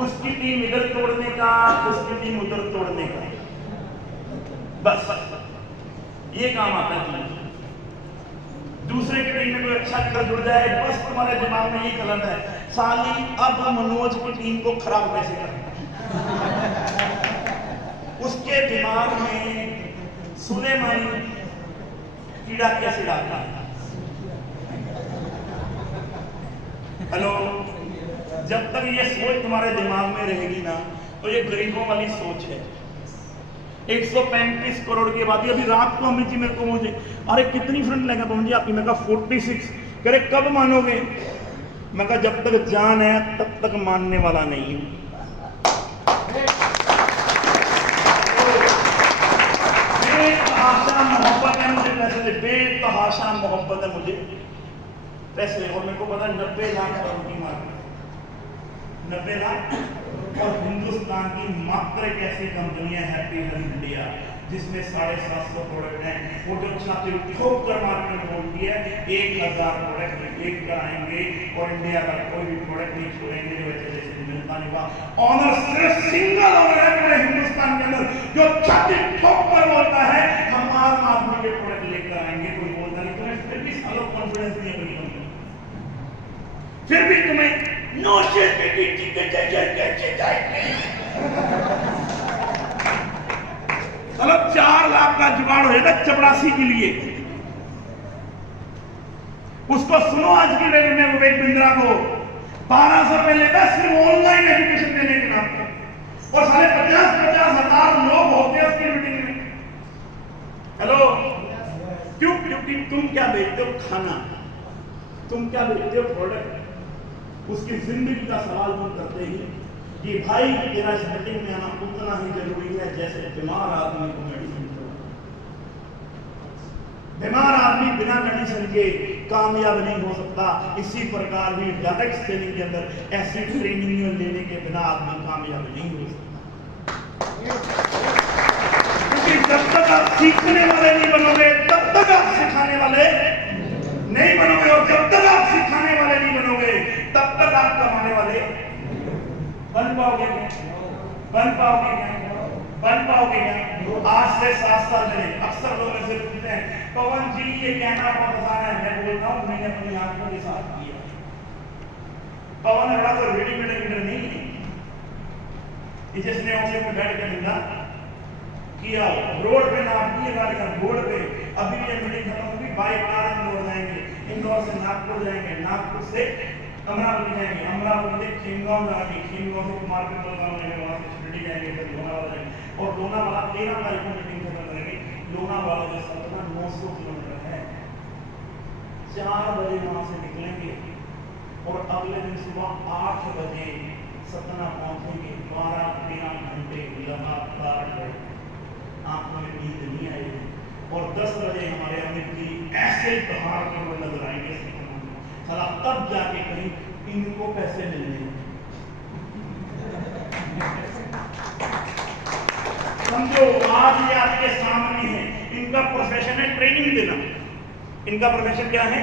उसकी टीम इधर तोड़ने का, उसकी टीम उधर तोड़ने का, बस ये काम आता है। दूसरे की टीम में कोई अच्छा कर जुड़ जाए, बस तुम्हारे दिमाग में ये कलम है, साली अब मनोज की टीम को खराब कैसे करना। उसके दिमाग में सुलेमानी कीड़ा कैसे डालना। हेलो, जब तक ये सोच तुम्हारे दिमाग में रहेगी ना, तो ये गरीबों वाली सोच है। 135 करोड़ की बात, अभी रात को अमित जी मेरे को मुझे, अरे कितनी फ्रंट लेगा पवन जी आपकी? मैं कहा 46। कह रहे कब मानोगे? मैं कहा जब तक जान है तब तक मानने वाला नहीं हूं। भाषा मोहब्बत है मुझे पैसे, और मेरे को पता 90 लाख करोड़ की मार्केट, 90 लाख, और हिंदुस्तान की मात्र एक ऐसी कंपनी है हैप्पी हेल्थ इंडिया जिसमें 750 प्रोडक्ट हैं। वो जो छाती ठोक कर मार्केट बोलती है 1000 प्रोडक्ट लेकर आएंगे और इंडिया का कोई भी प्रोडक्ट नहीं छोड़ेंगे जो ऐसे जैसे मिलता नहीं हुआ। ऑनर सिर्फ सिंगल ऑनर है पूरे हिंदुस्तान के अंदर जो छाती ठोक कर बोलता है हम आम आदमी के प्रोडक्ट लेकर आएंगे। कोई बोलता नहीं, तुम्हें फिर भी सालों कॉन्फिडेंस नहीं है अपनी कंपनी, फिर भी तुम्हें नो शेयर पे की टिकट मतलब 4 लाख का जुगाड़ हो जाता चपरासी के लिए। उसको सुनो आज की डेट में विवेक बिंद्रा को 1200 रुपए लेता सिर्फ ऑनलाइन एजुकेशन देने के नाम पर, और साढ़े 50,000 लोग होते हैं उसकी मीटिंग में। हेलो, क्यों? क्योंकि तुम क्या बेचते हो? खाना। तुम क्या बेचते हो? प्रोडक्ट। उसकी जिंदगी का सवाल तुम करते ही कि भाई तेरा इस मीटिंग में आना उतना ही जरूरी है जैसे बीमार आदमी को मेडिसिन दो। बीमार आदमी बिना मेडिसिन के कामयाब नहीं हो सकता। इसी प्रकार भी डायरेक्ट सेलिंग के अंदर ऐसी ट्रेनिंग लेने के बिना आदमी कामयाब नहीं हो सकता, क्योंकि जब तक आप सीखने वाले नहीं बनोगे तब तक आप सिखाने वाले नहीं बनोगे, और जब तक आप सिखाने वाले नहीं बनोगे तब तक आप कमाने वाले बन पाओगे क्या? आज से 7 साल पहले अक्सर लोग ऐसे पूछते हैं पवन जी ये कहना बहुत आसान है। मैं बोलता हूँ मैंने अपनी आंखों के साथ किया। पवन बड़ा तो रेडीमेड लीडर नहीं है, जिसने ऑफिस में बैठ कर मिला किया, रोड पे नाप दिए गाड़ी का, रोड पे अभी ये मीटिंग खत्म होगी, बाइक कार इंदौर जाएंगे, इंदौर से नागपुर जाएंगे, नागपुर से अमरावती जाएंगे, अमरावती से खीमगांव जाएंगे, खीमगांव से मार्केट जाएंगे, वहां से शिरडी जाएंगे, फिर लोनावाला जाएंगे, और लोनावाला 13 तारीख को मीटिंग खत्म करेंगे। लोनावाला जो सतना 900 किलोमीटर है, 4 बजे वहां से निकलेंगे और अगले दिन सुबह 8 बजे सतना पहुंचेंगे। 12-13 घंटे लगातार आंखों में नींद नहीं आएगी, और 10 बजे हमारे अमित जी ऐसे पहाड़ के ऊपर नजर आएंगे साला, तब जाके कहीं इनको पैसे मिलने। समझो आज ये आपके सामने है, इनका प्रोफेशन है ट्रेनिंग देना। इनका प्रोफेशन क्या है?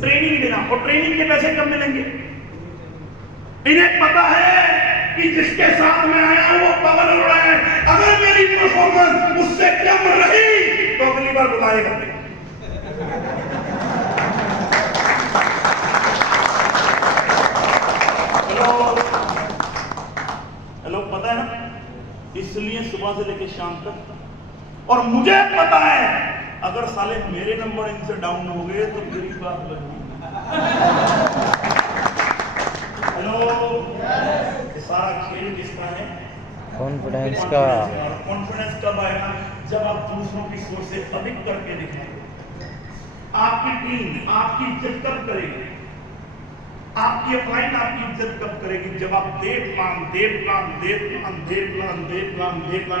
ट्रेनिंग देना। और ट्रेनिंग के पैसे कब मिलेंगे? इन्हें पता है कि जिसके साथ मैं आया हूं वो पवन अरोड़ा है, अगर मेरी परफॉर्मेंस उससे कम रही तो अगली बार बुलाएगा। हेलो, पता है ना? इसलिए सुबह से लेकर शाम तक, और मुझे पता है अगर साले मेरे नंबर इनसे डाउन हो गए तो मेरी बात लगी। हेलो, सारा खेल किसका है? कॉन्फिडेंस का। कॉन्फिडेंस कब आएगा? जब आप दूसरों की सोच से अधिक करके दिखाएंगे। आपकी टीम आपकी इज्जत कब करेगी? आपकी अपलाइन आपकी इज्जत कब करेगी? जब आप दे प्लान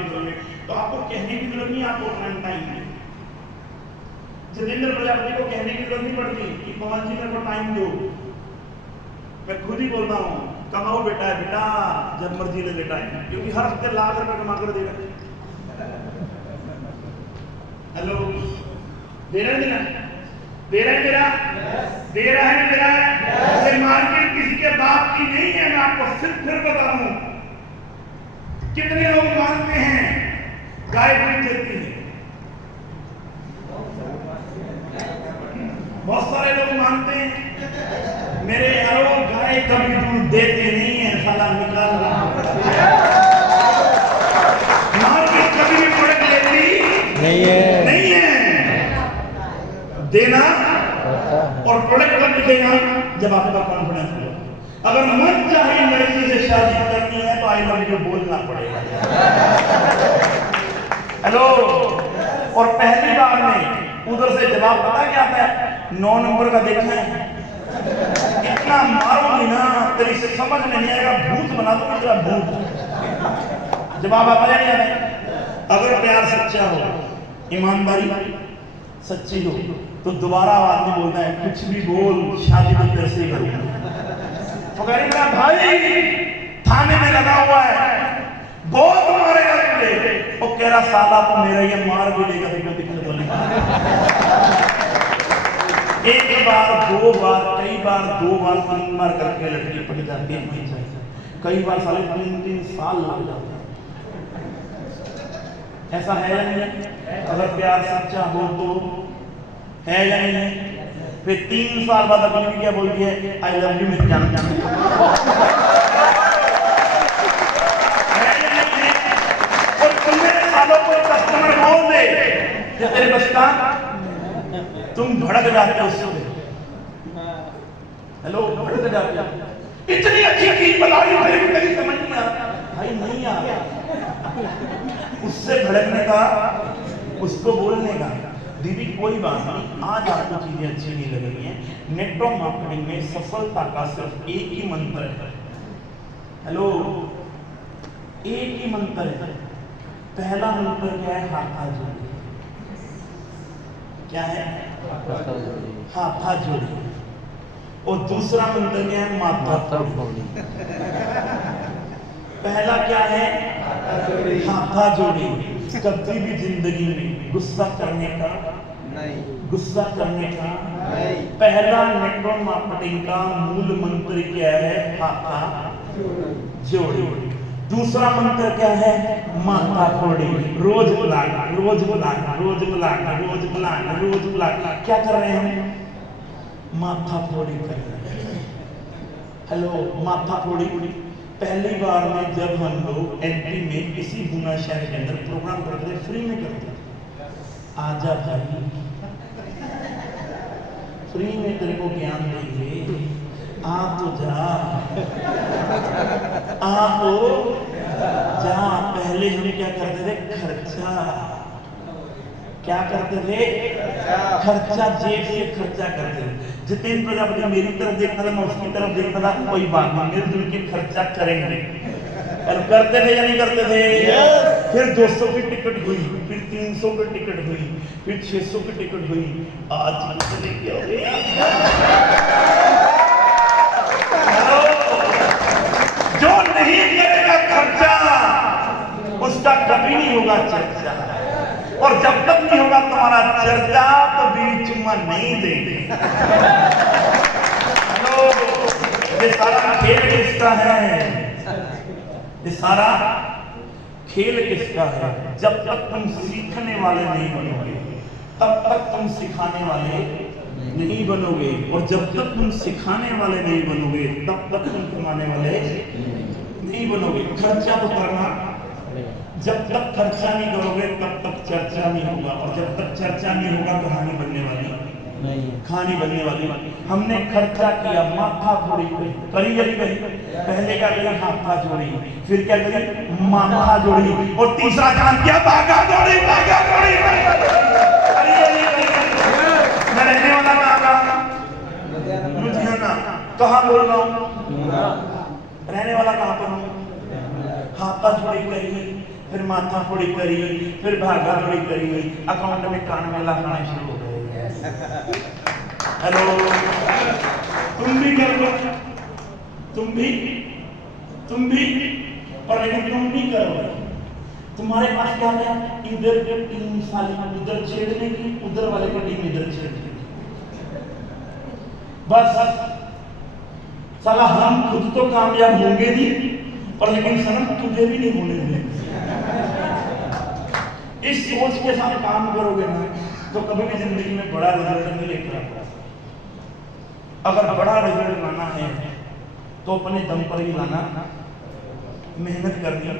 करोगे तो आपको कहने की जरूरत नहीं, आपको अपना टाइम है। जितेंद्र प्रजापति को कहने की जरूरत नहीं पड़ती कि पवन जी मेरे को टाइम दो, मैं खुद ही बोलता हूँ कमाओ बेटा जब मर्जी ले बेटा, क्योंकि हर हफ्ते लाख रुपए कमा कर देगा। हेलो, दे रहा है मार्केट किसी के बाप की नहीं है। मैं आपको फिर बता दूं, कितने लोग मानते हैं गाय दूध देती है? बहुत सारे लोग मानते हैं मेरे यारो गाय कभी दूध देते नहीं है, साला निकाल रहा। मार्केट कभी भी प्रोडक्ट लेती नहीं है। देना और प्रोडक्ट कब मिलेगा? जब आपका कॉन्फिडेंस हो। अगर मन चाहे लड़की से शादी करनी है तो आई लव यू बोलना पड़ेगा। हेलो, और पहली बार में उधर से जवाब पता क्या आता है? 9 नंबर का देखना है। इतना मारोगी ना तेरी से समझ में नहीं आएगा, भूत बना दूंगी तेरा भूत। जवाब आप नहीं आता। अगर प्यार सच्चा हो, ईमानदारी सच्ची हो, तो दोबारा आदमी बोलता है कुछ भी बोल, शादी तो तेरे से ही करूंगा। तो कह रही मेरा भाई थाने में लगा हुआ है, बहुत मारेगा तुझे। वो कह रहा साला तो मेरा ये मार भी देगा तो कोई दिक्कत नहीं। एक बार, दो बार, कई बार, 2 बार, 3 बार करके लड़की पट जाती है, नहीं जाती। कई बार साले 3-3 साल लग जाते हैं। ऐसा है या नहीं? अगर प्यार सच्चा हो तो है या नहीं है? फिर 3 साल बाद अगली क्या बोलती है? आई लव यू मेरी जान जान। और तुम्हें सालों को कस्टमर बोल दे या तेरे बस का, तुम भड़क जाते हो उससे। हेलो, भड़क जाते हो। इतनी अच्छी चीज बता रही भाई, मेरी समझ नहीं आ रहा भाई, नहीं आ रहा। उससे भड़कने का, उसको बोलने का। दीदी कोई बात नहीं, आज आपको चीजें अच्छी नहीं लग रही हैं। नेटवर्क मार्केटिंग में सफलता का सिर्फ एक ही मंत्र है। हेलो, एक ही मंत्र है। पहला मंत्र क्या है? हाथा जोड़ी। क्या है? हाथा जोड़ी। और दूसरा मंत्र क्या है? माथा फोड़ी। पहला क्या है? हाथा जोड़ी। कभी भी जिंदगी में गुस्सा करने का नहीं, गुस्सा करने का नहीं। पहला नेटवर्क मार्केटिंग का मूल मंत्र क्या है? हाथा जोड़ी। दूसरा मंत्र क्या है? माथा फोड़ी। रोज बुलाना, रोज बुलाना, रोज बुलाना, रोज बुलाना, रोज बुलाना। क्या कर रहे हैं हम? माथा फोड़ी कर रहे हैं। हेलो, माथा फोड़ी। पहली बार में जब हम लोग एमपी में किसी गुना शहर के अंदर प्रोग्राम करते थे, फ्री में करते थे। आजा भाई, फ्री में तेरे को ज्ञान देंगे, आ तो जा, आ तो जा। पहले हम क्या करते थे? खर्चा। क्या करते थे? खर्चा, जेब से खर्चा करते थे। जितेंद्र प्रजापति मेरी तरफ देखता था, मैं उसकी तरफ देखता था, कोई बात नहीं, मिलजुल के खर्चा करेंगे। करते थे या नहीं करते थे? फिर 200 की टिकट हुई, फिर 300 की टिकट हुई, फिर 600 की टिकट हुई। आज क्या हो गया? जो नहीं करेगा खर्चा, उसका कभी नहीं होगा चर्चा। और जब तक नहीं होगा तुम्हारा चर्चा, तो बीच में नहीं देंगे। हेलो, ये सारा खेल किसका है? ये सारा खेल किसका है? जब तक तुम सीखने वाले नहीं बनोगे, तब तक तुम सिखाने वाले नहीं बनोगे। और जब तक तुम सिखाने वाले नहीं बनोगे, तब तक तुम कमाने वाले नहीं बनोगे। खर्चा तो करना, जब तक खर्चा नहीं करोगे तब तक चर्चा नहीं होगा। और जब तक चर्चा नहीं होगा, कहानी बनने वाली नहीं, कहानी बनने वाली। हमने खर्चा किया, माथा फोड़ी करी जली गई। पहले क्या किया? हाथा जोड़ी। फिर क्या करी? माथा जोड़ी। और तीसरा काम किया? भागा जोड़ी, भागा जोड़ी, भागा जोड़ी। मैं रहने वाला कहाँ? लुधियाना। कहाँ बोल रहा हूँ? रहने वाला कहाँ पर हूँ? हाथा जोड़ी करी, फिर माथा फोड़ी करी, फिर भागा जोड़ी करी, अकाउंट में कान में लगाना शुरू हो गए। हेलो, तुम भी कर लो, तुम भी, और लेकिन तुम भी करो। तुम्हारे पास क्या है? इधर के 3 साल उधर छेड़ने की, उधर वाले को टीम इधर छेड़ने की। बस साला हम खुद तो कामयाब होंगे नहीं, और लेकिन सनम तुझे भी नहीं होने देंगे। इस सोच के साथ काम करोगे ना, तो कभी भी जिंदगी में बड़ा रिजल्ट नहीं लेकर आता। अगर बड़ा रिजल्ट लाना है तो अपने दम पर ही लाना, मेहनत करनी,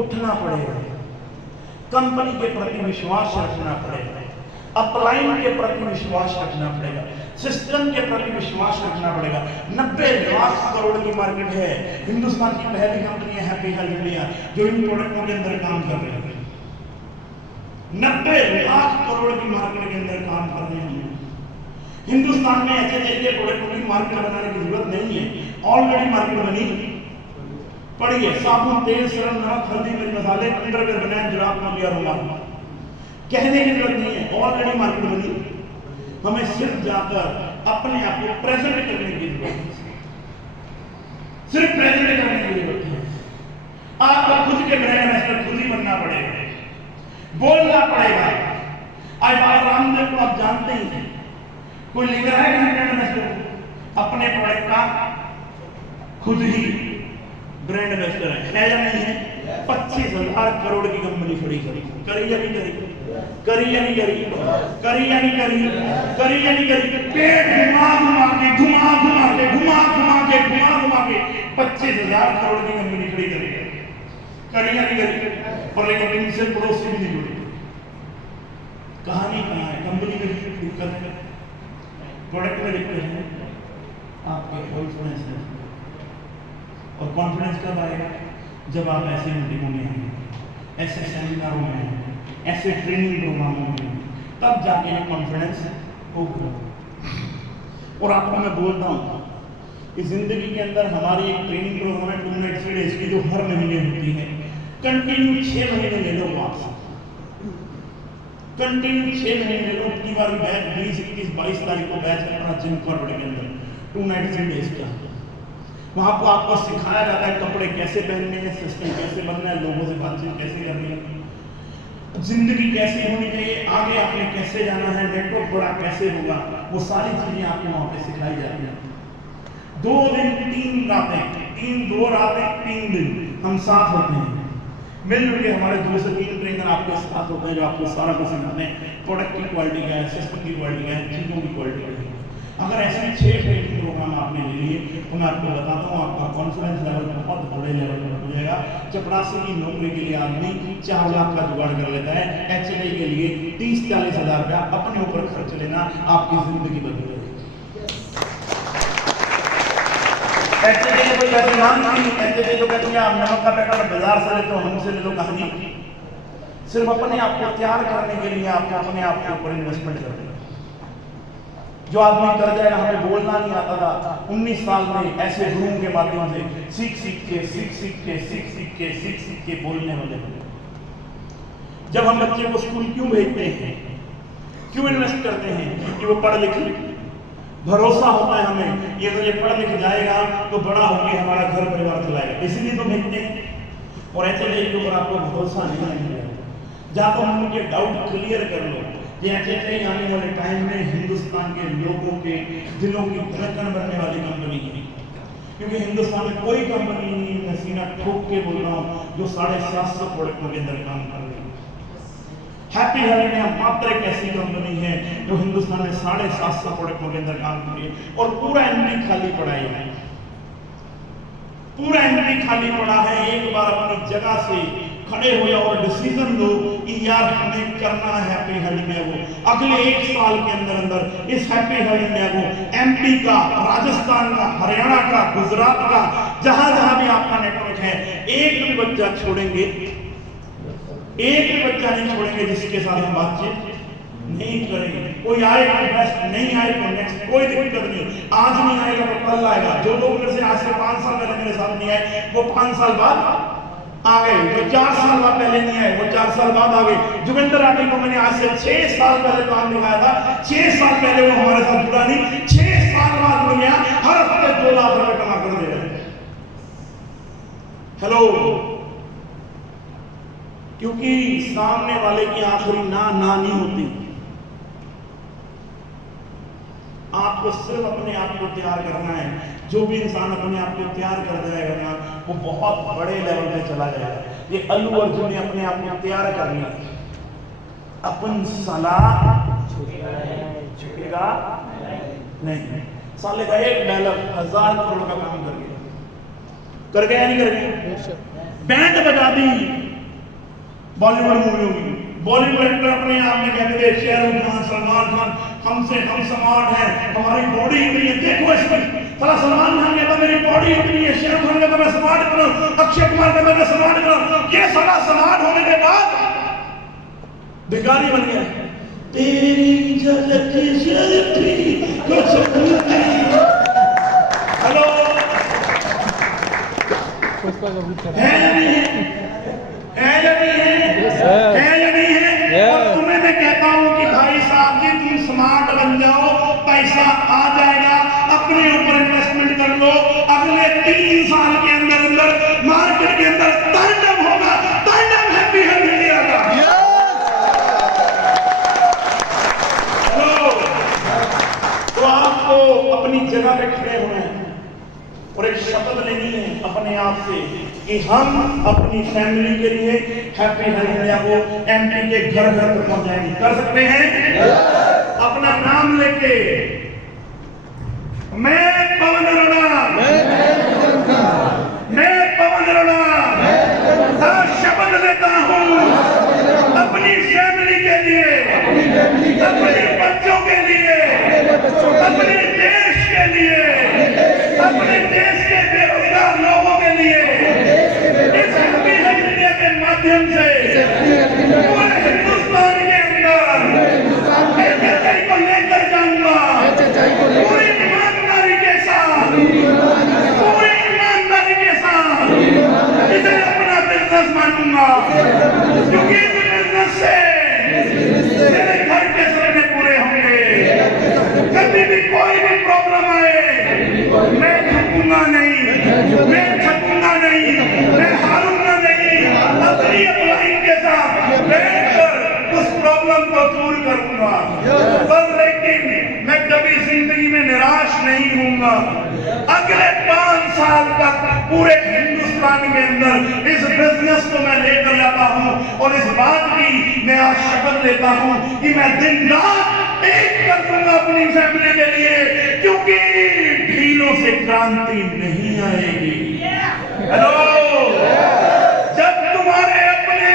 उठना पड़ेगा, कंपनी के प्रति विश्वास रखना पड़ेगा, अपलाइन के प्रति विश्वास रखना पड़ेगा, सिस्टम के प्रति विश्वास रखना पड़ेगा। 90 लाख करोड़ की मार्केट है। हिंदुस्तान की पहली कंपनी है हैप्पी हेल्थ इंडिया, जो इन प्रोडक्टों के अंदर काम कर रही है। 90 लाख करोड़ की मार्केट के अंदर काम कर रहे हैं। हिंदुस्तान में ऐसे ऐसे प्रोडक्टों की मार्केट बनाने की जरूरत नहीं है, ऑलरेडी मार्केट बनी पड़ी है। साबुन, तेल, सरम, नमक, हल्दी, मिर्च, मसाले, अंडरवेयर, बनाया, जुराब, नलिया, रुमाल, कहने की जरूरत नहीं है, ऑलरेडी मार्केट बनी हमें सिर्फ जाकर अपने आप को प्रेजेंट करने की जरूरत है, सिर्फ प्रेजेंट करने की जरूरत है। आपको खुद के ब्रांड एम्बेसडर खुद ही बनना पड़ेगा, बोलना पड़ेगा। आज बाबा रामदेव को आप जानते ही हैं, कोई लीडर है कि ब्रांड एम्बेसडर? अपने प्रोडक्ट का खुद ही ब्रांड एम्बेसडर है या नहीं है? 25,000 करोड़ की कंपनी खड़ी करी या नहीं करी? करी या नहीं करी? करी या नहीं करी? करी या नहीं करी? पेट घुमा घुमा के 25,000 करोड़ की कंपनी खड़ी करी या नहीं करी? और लेकिन इनसे पड़ोसी भी नहीं जुड़ी। कहानी कहाँ है? कंपनी में दिक्कत है, प्रोडक्ट में दिक्कत है, आपके कॉन्फिडेंस है। और कॉन्फिडेंस कब आएगा? जब आप ऐसे मीटिंगों में आएंगे, ऐसे सेमिनारों में आएंगे, ऐसे ट्रेनिंग प्रोग्रामों में, तब जाके ये कॉन्फिडेंस होगा। और आपको मैं बोलता हूँ, इस जिंदगी के अंदर हमारी एक ट्रेनिंग प्रोग्राम है 2 नाइट 3 डेज की, जो हर महीने होती है। कंटिन्यू 6 महीने ले लो आप, कंटिन्यू 6 महीने ले लो। अपनी बार बैच 20, 21, 22 तारीख को बैच है अपना जिम कॉर्बेट के अंदर 2 नाइट 3 डेज का। वहां पर आपको सिखाया जाता है कपड़े कैसे पहनने हैं, सिस्टम कैसे बनना है, लोगों से बातचीत कैसे करनी है, जिंदगी कैसे होनी चाहिए, आगे आपने कैसे जाना है, नेटवर्क बड़ा कैसे होगा, वो सारी चीजें आपको वहां पे सिखाई जाती हैं। 2 दिन 3 रातें, 2 रातें 3 दिन हम साथ होते हैं, मिलजुल के हमारे 2 से 3 ट्रेनर आपके साथ होते हैं, जो आपको सारा कुछ सिखाते हैं। प्रोडक्ट की क्वालिटी क्या है, सिस्टम की क्वालिटी क्या है, चीजों की क्वालिटी क्या है। अगर ऐसे 6 ट्रेनिंग प्रोग्राम आपने ले लिए तो मैं आपको बताता हूँ, आपका कॉन्फिडेंस लेवल बहुत बड़े लेवल पर हो जाएगा। चपरासी की नौकरी के लिए आदमी 4 लाख का जुगाड़ कर लेता है, HLA के लिए 30-40 हज़ार रुपया अपने ऊपर खर्च लेना आपकी जिंदगी बदल देगी। HLA के कोई ऐसे नाम नहीं, HLA तो कहते हैं आप नमक का पैकेट बाजार से लेते हो, हमसे ले लो कहानी। सिर्फ अपने आप को तैयार करने के लिए आपको अपने आप के ऊपर इन्वेस्टमेंट करना। जो आदमी कर जाएगा, हमें बोलना नहीं आता था, 19 साल में ऐसे गुरुओं के माध्यम से सीख के बोलने वाले बने। जब हम बच्चे को स्कूल क्यों भेजते हैं, क्यों इन्वेस्ट करते हैं? कि वो पढ़ लिखे, भरोसा होता है हमें ये तो ये पढ़ लिख जाएगा तो बड़ा होकर हमारा घर परिवार चलाएगा, इसीलिए तो भेजते हैं। और ऐसे के ऊपर आपको भरोसा नहीं है, जहाँ तो हम उनके डाउट क्लियर कर लो। ये ऐसे आने वाले टाइम में हिंदुस्तान के लोगों के दिलों की धड़कन बनने वाली कंपनी है, क्योंकि हिंदुस्तान में कोई कंपनी नहीं, मैं सीना ठोक के बोल रहा हूँ, जो 750 प्रोडक्टों के अंदर काम कर रही है। हैप्पी हेल्थ मात्र एक ऐसी कंपनी है जो हिंदुस्तान में 750 प्रोडक्टों के अंदर काम कर रही है। और पूरा एमपी खाली पड़ा है, पूरा एमपी खाली पड़ा है। एक बार अपनी जगह से खड़े हो जाओ और डिसीजन लो कि यार हमें करना है हैप्पी हेल्थ इंडिया को। अगले 1 साल के अंदर अंदर इस हैप्पी हेल्थ इंडिया को एमपी का, राजस्थान का, हरियाणा का, गुजरात का, जहां जहां भी आपका नेटवर्क है, एक भी बच्चा छोड़ेंगे, एक भी बच्चा नहीं छोड़ेंगे जिसके साथ हम बातचीत नहीं करेंगे। कोई आए बेस्ट, नहीं आए तो नेक्स्ट, कोई दिक्कत नहीं। आज नहीं आएगा तो कल आएगा। जो लोग मेरे से आज से 5 साल पहले मेरे साथ नहीं आए, वो 5 साल बाद आ गए। जो 4 साल बाद पहले नहीं आए, वो 4 साल बाद आ गए। जोगिंदर राठी को मैंने आज से 6 साल पहले काम दिखाया था, 6 साल पहले वो हमारे साथ जुड़ा नहीं, 6 साल बाद जुड़ गया। हर हफ्ते 2 लाख रुपए कमा कर दे रहे हैं। हेलो, क्योंकि सामने वाले की आखिरी ना नहीं होती। आपको सिर्फ अपने आप को तैयार करना है। जो भी इंसान अपने आप को तैयार कर जाएगा ना, वो बहुत बड़े लेवल पे चला जाएगा। ये अल्लू अर्जुन ने अपने आप को तैयार कर लिया। अपन साला झुकेगा नहीं। साले का एक डायलॉग 1000 करोड़ का काम कर गया नहीं कर गया? बैंड बजा दी बॉलीवुड मूवियों की। बॉलीवुड एक्टर अपने आप में कहते थे शाहरुख खान, सलमान खान, हमसे हम स्मार्ट हैं, हमारी बॉडी इतनी है, देखो इसमें। साला सलमान खान कहता मेरी बॉडी इतनी है, शाहरुख खान कहता मैं स्मार्ट बनाऊं, अक्षय कुमार कहता मैं स्मार्ट बनाऊं। ये साला स्मार्ट होने के बाद भिखारी बन गया। तेरी झलक जलती कुछ भूलती। हेलो, है या नहीं है? है या नहीं है? है या नहीं है? और तुम्हें मैं कहता हूं कि भाई साहब जी तुम स्मार्ट बन जाओ, पैसा आ जाएगा, अपने ऊपर इन्वेस्टमेंट कर लो, अगले 3 साल के अंदर अंदर मार्केट के अंदर तांडव होगा, तांडव हैप्पी है इंडिया का। तो आपको अपनी जगह पे खड़े होना है और एक शपथ लेनी है अपने आप से कि हम अपनी फैमिली के लिए हैप्पी इंडिया को एमपी के घर घर तक पहुंचाएंगे। कर सकते हैं? अपना नाम लेके मैं पवन अरोड़ा शपथ लेता हूँ अपनी फैमिली के लिए, अपने बच्चों के लिए, अपने देश के लिए, अपने देश के बेरोजगार लोगों के लिए इस हैप्पी इंडिया के माध्यम से पूरे हिंदुस्तान के अंदर सच्चाई को लेकर जाऊंगा, पूरी ईमानदारी के साथ, पूरी ईमानदारी के साथ इसे अपना बिजनेस मानूंगा, क्योंकि इस बिजनेस से मेरे घर के सपने पूरे होंगे। कभी भी कोई भी प्रॉब्लम आए मैं थकूंगा नहीं, मैं थकूंगा नहीं, मैं हारूंगा नहीं, अपनी अपलाइन के साथ बैठकर उस प्रॉब्लम को दूर करूंगा। पर लेकिन मैं कभी जिंदगी में निराश नहीं होऊंगा। अगले 5 साल तक पूरे हिंदुस्तान के अंदर इस बिजनेस को मैं लेकर जाता हूं और इस बात की मैं आज शपथ लेता हूं कि मैं दिन रात एक कर दूंगा अपनी फैमिली के लिए, क्योंकि ढीलों से क्रांति नहीं आएगी। हेलो, जब तुम्हारे अपने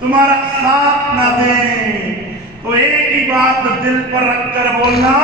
तुम्हारा साथ ना दें तो एक ही बात दिल पर रखकर बोलना,